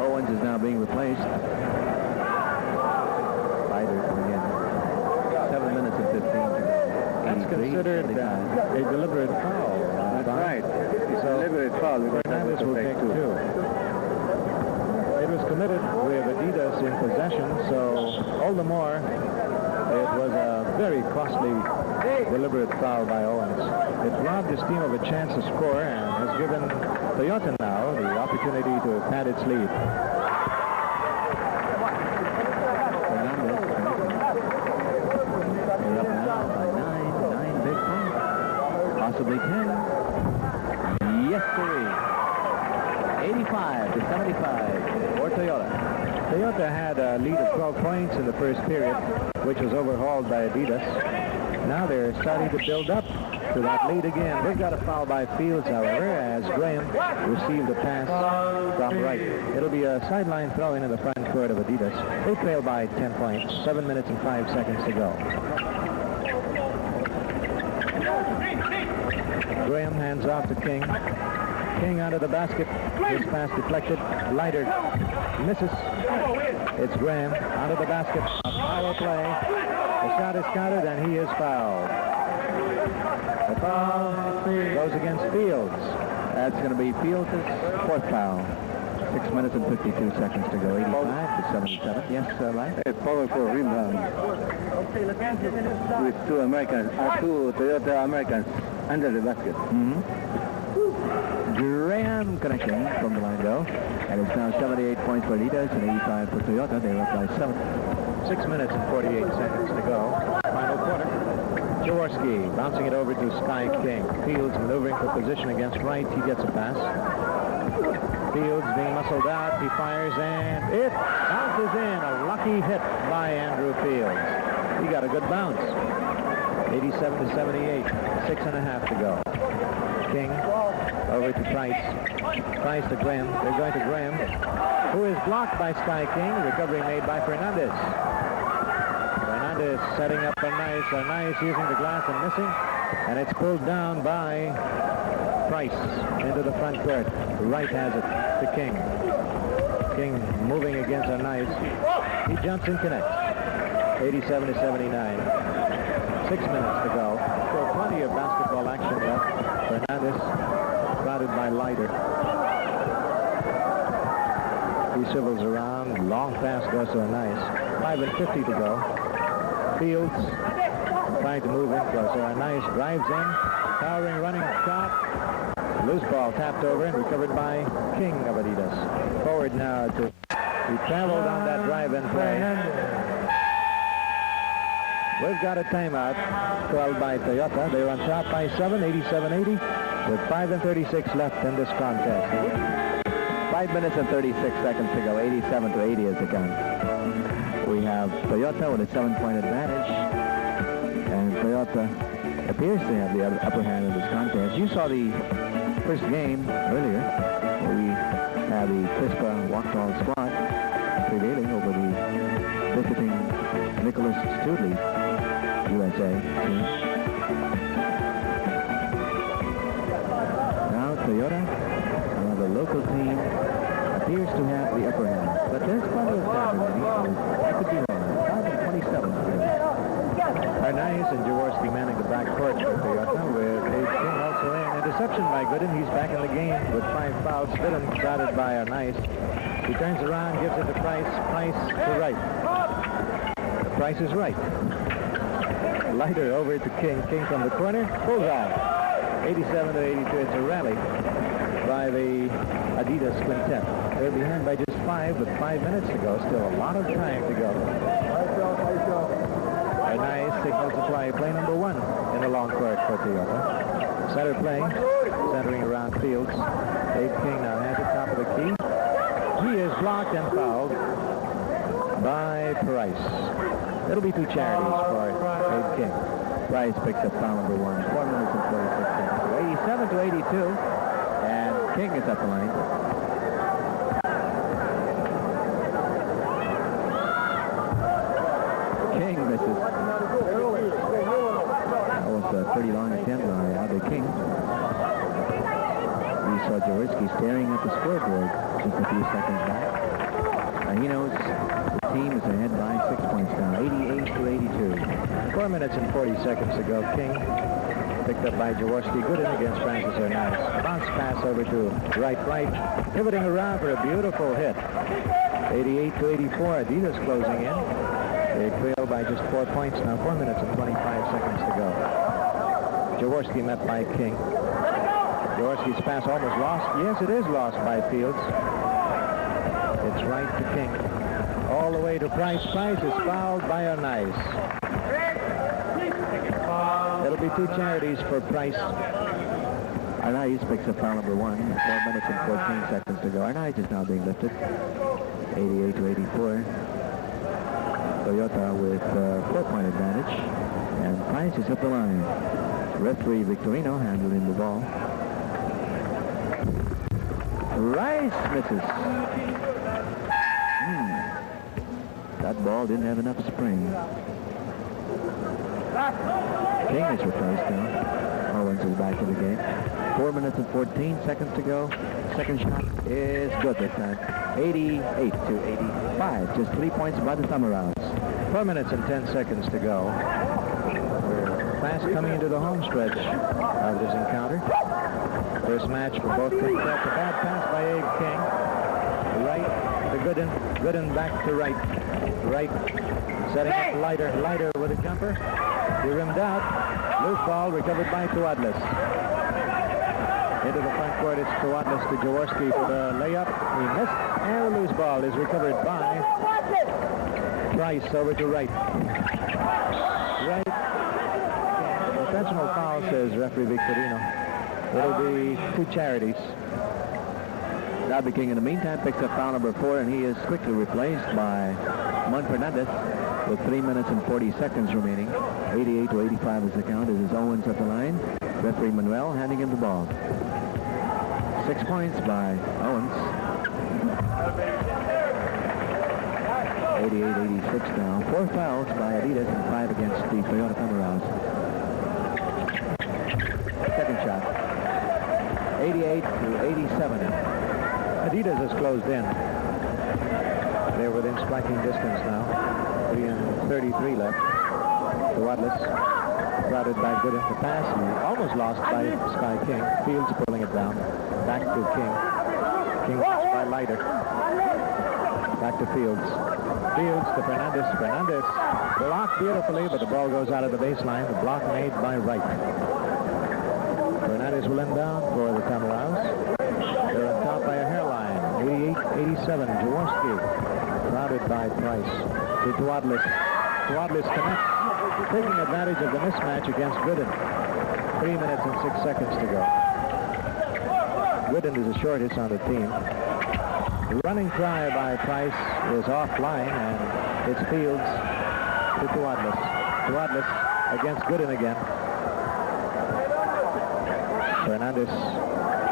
Owens is now being replaced. Leiter coming in. 7 minutes and 15 to go. That's considered a deliberate foul. That's right. It's a deliberate foul. Fernandez will take 2. It was committed with Adidas in possession, so all the more it was a very costly deliberate foul by Owens. It robbed his team of a chance to score and has given Toyota now the opportunity to pad its lead. Fernandez. They're up now by 9 big points. Possibly 10. Yes, sir. 85-75 for Toyota. Toyota had a lead of 12 points in the first period, which was overhauled by Adidas. Now they're starting to build up to that lead again. They've got a foul by Fields, however, as Graham received a pass from Wright. It'll be a sideline throw in the front court of Adidas. They trail by 10 points. 7 minutes and 5 seconds to go. Graham hands off to King. King out of the basket. His pass deflected. Leiter misses. It's Graham out of the basket. A power play. The shot is counted and he is fouled. The foul goes against Fields. That's going to be Fields' 4th foul. 6 minutes and 52 seconds to go. 85-77. Yes, Mike? A powerful rebound. With two Toyota Americans under the basket. Graham connecting from the line, though. And it's now 78 points for Adidas and 85 for Toyota. They're up by 7. 6 minutes and 48 seconds to go. Final quarter. Jaworski bouncing it over to Sky King. Fields maneuvering for position against Wright. He gets a pass. Fields being muscled out. He fires and it bounces in. A lucky hit by Andrew Fields. He got a good bounce. 87-78. 6.5 to go. King over to Price. Price to Graham. They're going to Graham, who is blocked by Sky King. Recovery made by Fernandez. Fernandez setting up a nice using the glass and missing. And it's pulled down by Price into the front court. Wright has it to King. King moving against a nice. He jumps and connects. 87-79. 6 minutes to go. So plenty of basketball action left. Fernandez crowded by Leiter. He swivels around. Long pass goes to a nice. 5:50 to go. Fields trying to move in closer. A nice drives in. Towering running shot. Loose ball tapped over and recovered by King of Adidas. Forward now to. He traveled on that drive-in play. We've got a timeout called by Toyota. They're on top by 7, 87-80, with 5:36 left in this contest. 5 minutes and 36 seconds to go. 87-80 is the count. We have Toyota with a 7-point advantage, and Toyota appears to have the upper hand in this contest. You saw the first game earlier, where we have the Crispa Walk-On squad prevailing over the visiting Nicholas Studley USA team. Now Toyota, the local team, appears to have the upper hand. But there's plenty of time remaining. I could be wrong. 5:27 to go. Arnaiz and Jaworski manning the backcourt for Toyota with Abe King also in. Interception by Gooden. He's back in the game with 5 fouls. Gooden crowded by Arnaiz. He turns around, gives it to Price. Price to Wright. The Price is right. Leiter over to King. King from the corner. Bullseye. 87-82. It's a rally by the Adidas quintet. They're behind by just 5 with 5 minutes to go. Still a lot of time to go. A nice signal to play number 1 in the long court for Toyota. Center play, centering around Fields. Abe King now has it top of the key. He is blocked and fouled by Price. It'll be 2 charities for Abe King. Price picks up foul number 1. 4 minutes and 46 seconds. 87-82. And King is at the line. King misses. That was a pretty long attempt by Abe King. We saw Jaworski staring at the scoreboard just a few seconds back. And he knows the team is ahead by 6 points now, 88-82. 4 minutes and 40 seconds to go. King picked up by Jaworski. Gooden against Francis Arnaiz. Bounce pass over to Wright. Pivoting around for a beautiful hit. 88-84. Adidas closing in. They trail by just 4 points now. 4 minutes and 25 seconds to go. Jaworski met by King. Jaworski's pass almost lost. Yes, it is lost by Fields. It's Wright to King. All the way to Price. Price is fouled by Arnaiz. It'll be 2 charities for Price. Arnaiz picks up foul number 1. 4 minutes and 14 seconds to go. Arnaiz is now being lifted. 88-84. Toyota with 4-point advantage. And Price is up the line. Referee Victorino handling the ball. Rice misses. That ball didn't have enough spring. King is replaced now. Owens is back in the game. 4 minutes and 14 seconds to go. Second shot is good this time. 88-85. Just 3 points by the Summer Rounds. 4 minutes and 10 seconds to go. We're fast coming into the home stretch of this encounter. First match for both teams. That's a bad pass by Abe King. Right to Gooden. Gooden back to Wright. Wright setting up Leiter. Leiter with a jumper. He rimmed out. Loose ball recovered by Tuadlis. Into the front court, it's Tawadlis to Jaworski for the layup. He missed, and the loose ball is recovered by Price over to Wright. Wright. Intentional foul, says referee Victorino. It'll be 2 charities. Darby King, in the meantime, picks up foul number 4, and he is quickly replaced by Mon Fernandez with 3 minutes and 40 seconds remaining. 88-85 is the count. It is Owens at the line. Referee Manuel handing him the ball. 6 points by Owens. 88-86 now. 4 fouls by Adidas and 5 against the Toyota Tamaras. Second shot. 88-87. Adidas has closed in. They're within striking distance now. 3:33 left. Tawadlis crowded by Gooden. The pass almost lost by Sky King. Fields pulling it down. Back to King. King by Leiter. Back to Fields. Fields to Fernandez. Fernandez blocked beautifully, but the ball goes out of the baseline. The block made by Wright. Fernandez will end down for the Tamaras. They're on top by a hairline. 88-87. Jaworski crowded by Price. To Tawadlis. Tawadlis connects, taking advantage of the mismatch against Gooden. 3 minutes and 6 seconds to go. Gooden is the shortest on the team. The running try by Price is offline, and it's Fields to Tawadlis. Tawadlis against Gooden again. Fernandez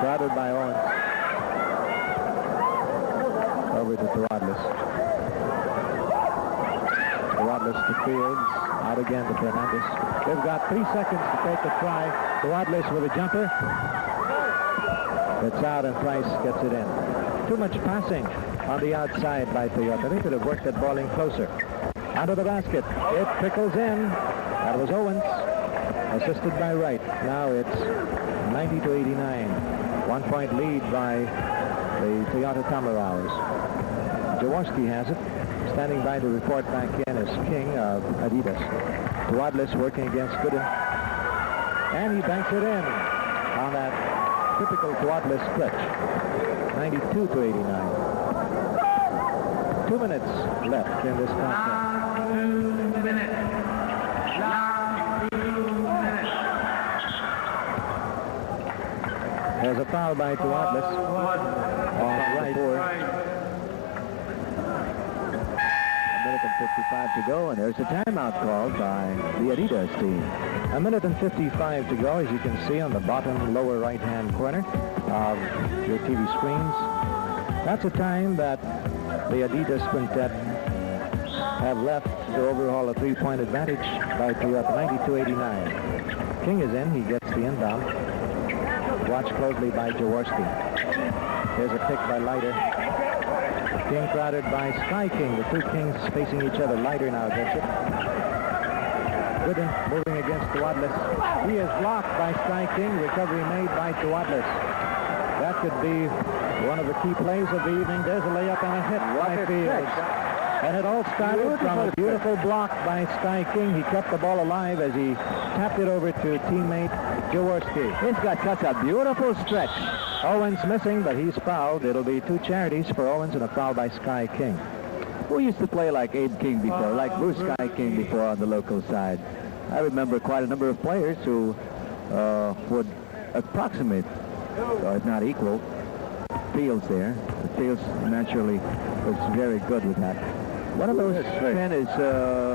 crowded by Owens. Over to Tawadlis. Tawadlis to Fields. Out again to Fernandez. They've got 3 seconds to take the try. Tawadlis with a jumper. It's out and Price gets it in. Too much passing on the outside by Toyota. They could have worked that ball in closer. Under the basket. It trickles in. That was Owens. Assisted by Wright. Now it's 90-89. 1 point lead by the Toyota Tamaras. Jaworski has it. Standing by to report back in is King of Adidas. Tawadlis working against Gooden. And he banks it in on that typical Tawadlis stretch. 92-89. 2 minutes left in this contest. There's a foul by Tawadlis on the right. 55 to go, and there's a timeout called by the Adidas team. 1:55 to go, as you can see on the bottom lower right-hand corner of your TV screens. That's a time that the Adidas quintet have left to overhaul a 3-point advantage by Toyota. 92-89. King is in. He gets the inbound. Watched closely by Jaworski. There's a pick by Leiter. King crowded by Sky King. The 2 Kings facing each other. Leiter now gets it. Gooden moving against Tawadlis. He is blocked by Sky King. Recovery made by Tawadlis. That could be one of the key plays of the evening. There's a layup and a hit by Fields. And it all started from a beautiful block by Sky King. He kept the ball alive as he tapped it over to teammate Jaworski. He's got such a beautiful stretch. Owens missing, but he's fouled. It'll be 2 charities for Owens and a foul by Sky King. Who used to play like Abe King before, like Bruce Sky King before on the local side? I remember quite a number of players who would approximate, or if not equal, Fields there. Fields naturally was very good with that. One of those men is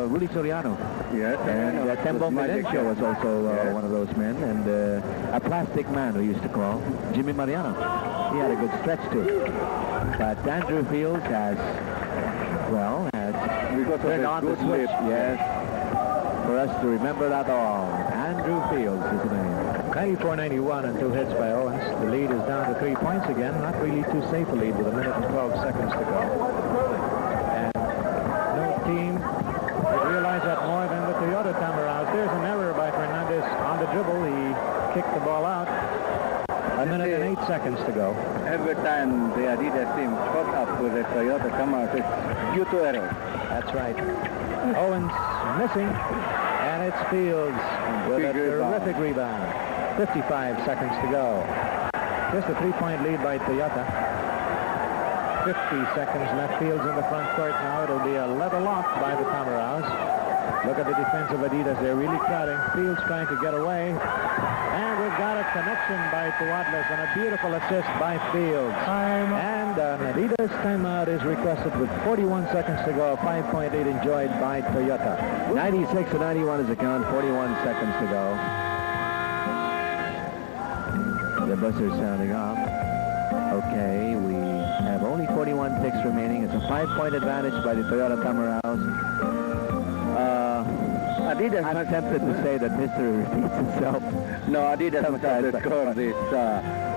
Rudy Soriano. Yes. And Tembo Melencio was also one of those men. And a plastic man we used to call Jimmy Mariano. He had a good stretch too. But Andrew Fields has turned on the switch. Yes. For us to remember that all. Andrew Fields is the name. 94-91 and 2 hits by Owens. The lead is down to 3 points again. Not really too safe a lead with 1 minute and 12 seconds to go. Team would realize that more than the Toyota Tamaras. There's an error by Fernandez on the dribble. He kicked the ball out. 1 minute and 8 seconds to go. Every time the Adidas team caught up with the Toyota Tamaras, it's due to error. That's right. Owens missing, and it's Fields with a terrific rebound. 55 seconds to go. Just a 3-point lead by Toyota. 50 seconds left. Fields in the front court now. It'll be a level off by the Tamaraos. Look at the defense of Adidas. They're really crowding. Fields trying to get away. And we've got a connection by Tuadles and a beautiful assist by Fields. And an Adidas timeout is requested with 41 seconds to go. A 5-point lead enjoyed by Toyota. 96-91 is the count. 41 seconds to go. The buzzer sounding off. Okay, we have only 41 ticks remaining. It's a 5-point advantage by the Toyota Tamaraos. Adidas, I'm tempted to say that history repeats itself. No, Adidas must have to score this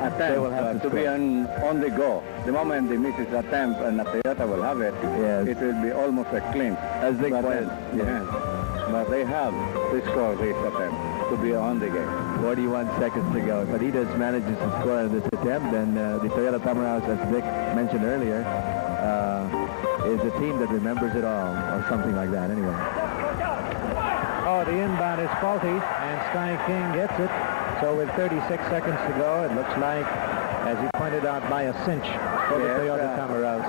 attempt to be on the go. The moment they miss this attempt and Toyota will have it, yes, it will be almost a clinch. As they pointed. Yes. But they have to score this attempt to be on the game. 41 seconds to go. If Adidas manages to score in this attempt, then the Toyota Tamaraos, as Vic mentioned earlier, is a team that remembers it all, or something like that, anyway. Oh, the inbound is faulty, and Sky King gets it. So with 36 seconds to go, it looks like, as he pointed out, by a cinch for the Toyota Tamaraos.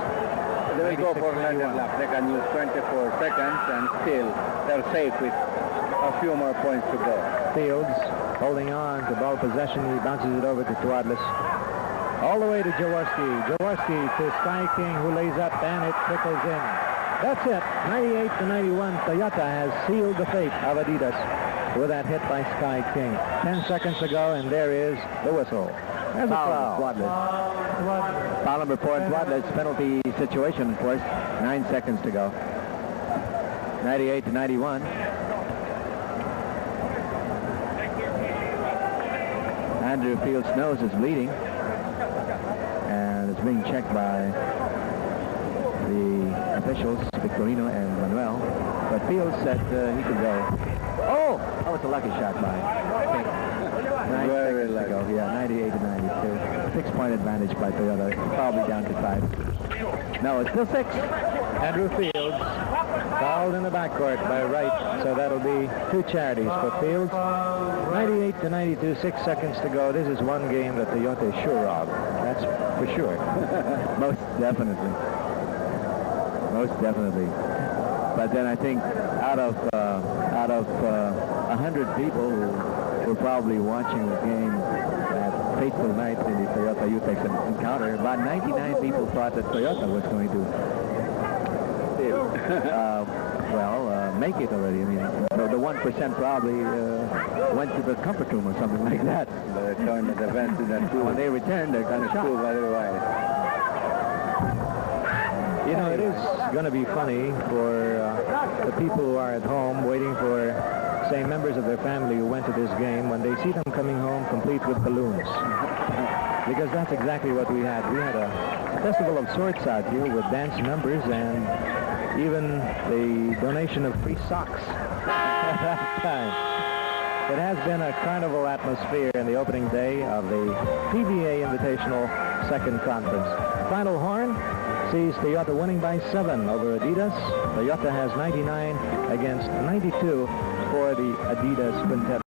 They will go for another lap. They can use 24 seconds, and still they're safe with a few more points to go. Fields holding on to ball possession. He bounces it over to Tuadles. All the way to Jaworski. Jaworski to Sky King, who lays up, and it trickles in. That's it. 98-91. Toyota has sealed the fate of Adidas with that hit by Sky King. 10 seconds to go, and there is the whistle. There's a foul. Foul number 4 in Tuadles. Penalty situation, of course. 9 seconds to go. 98-91. Andrew Fields' nose is bleeding, and it's being checked by the officials, Victorino and Manuel. But Fields said he could go. Oh, that was a lucky shot by King. 9 seconds to go. Yeah, 98-92. 6-point advantage by Toyota. Probably down to 5. No, it's still 6. Andrew Fields fouled in the backcourt by Wright, so that'll be 2 charities for Fields. 98-92, 6 seconds to go. This is one game that Toyota is sure of. That's for sure. Most definitely. Most definitely. But then I think out of 100 people who were probably watching the game that fateful night in the Toyota UTEX encounter, about 99 people thought that Toyota was going to make it already. I mean, the 1% probably went to the comfort room or something like that. They joined the event in that too. When they returned, they're kind of shocked. Otherwise. You know, it is going to be funny for the people who are at home waiting for, say, members of their family who went to this game when they see them coming home complete with balloons. Because that's exactly what we had. We had a festival of sorts out here with dance numbers and even the donation of free socks at that time. It has been a carnival atmosphere in the opening day of the PBA Invitational Second Conference. Final horn sees Toyota winning by 7 over Adidas. Toyota has 99 against 92 for the Adidas quintet.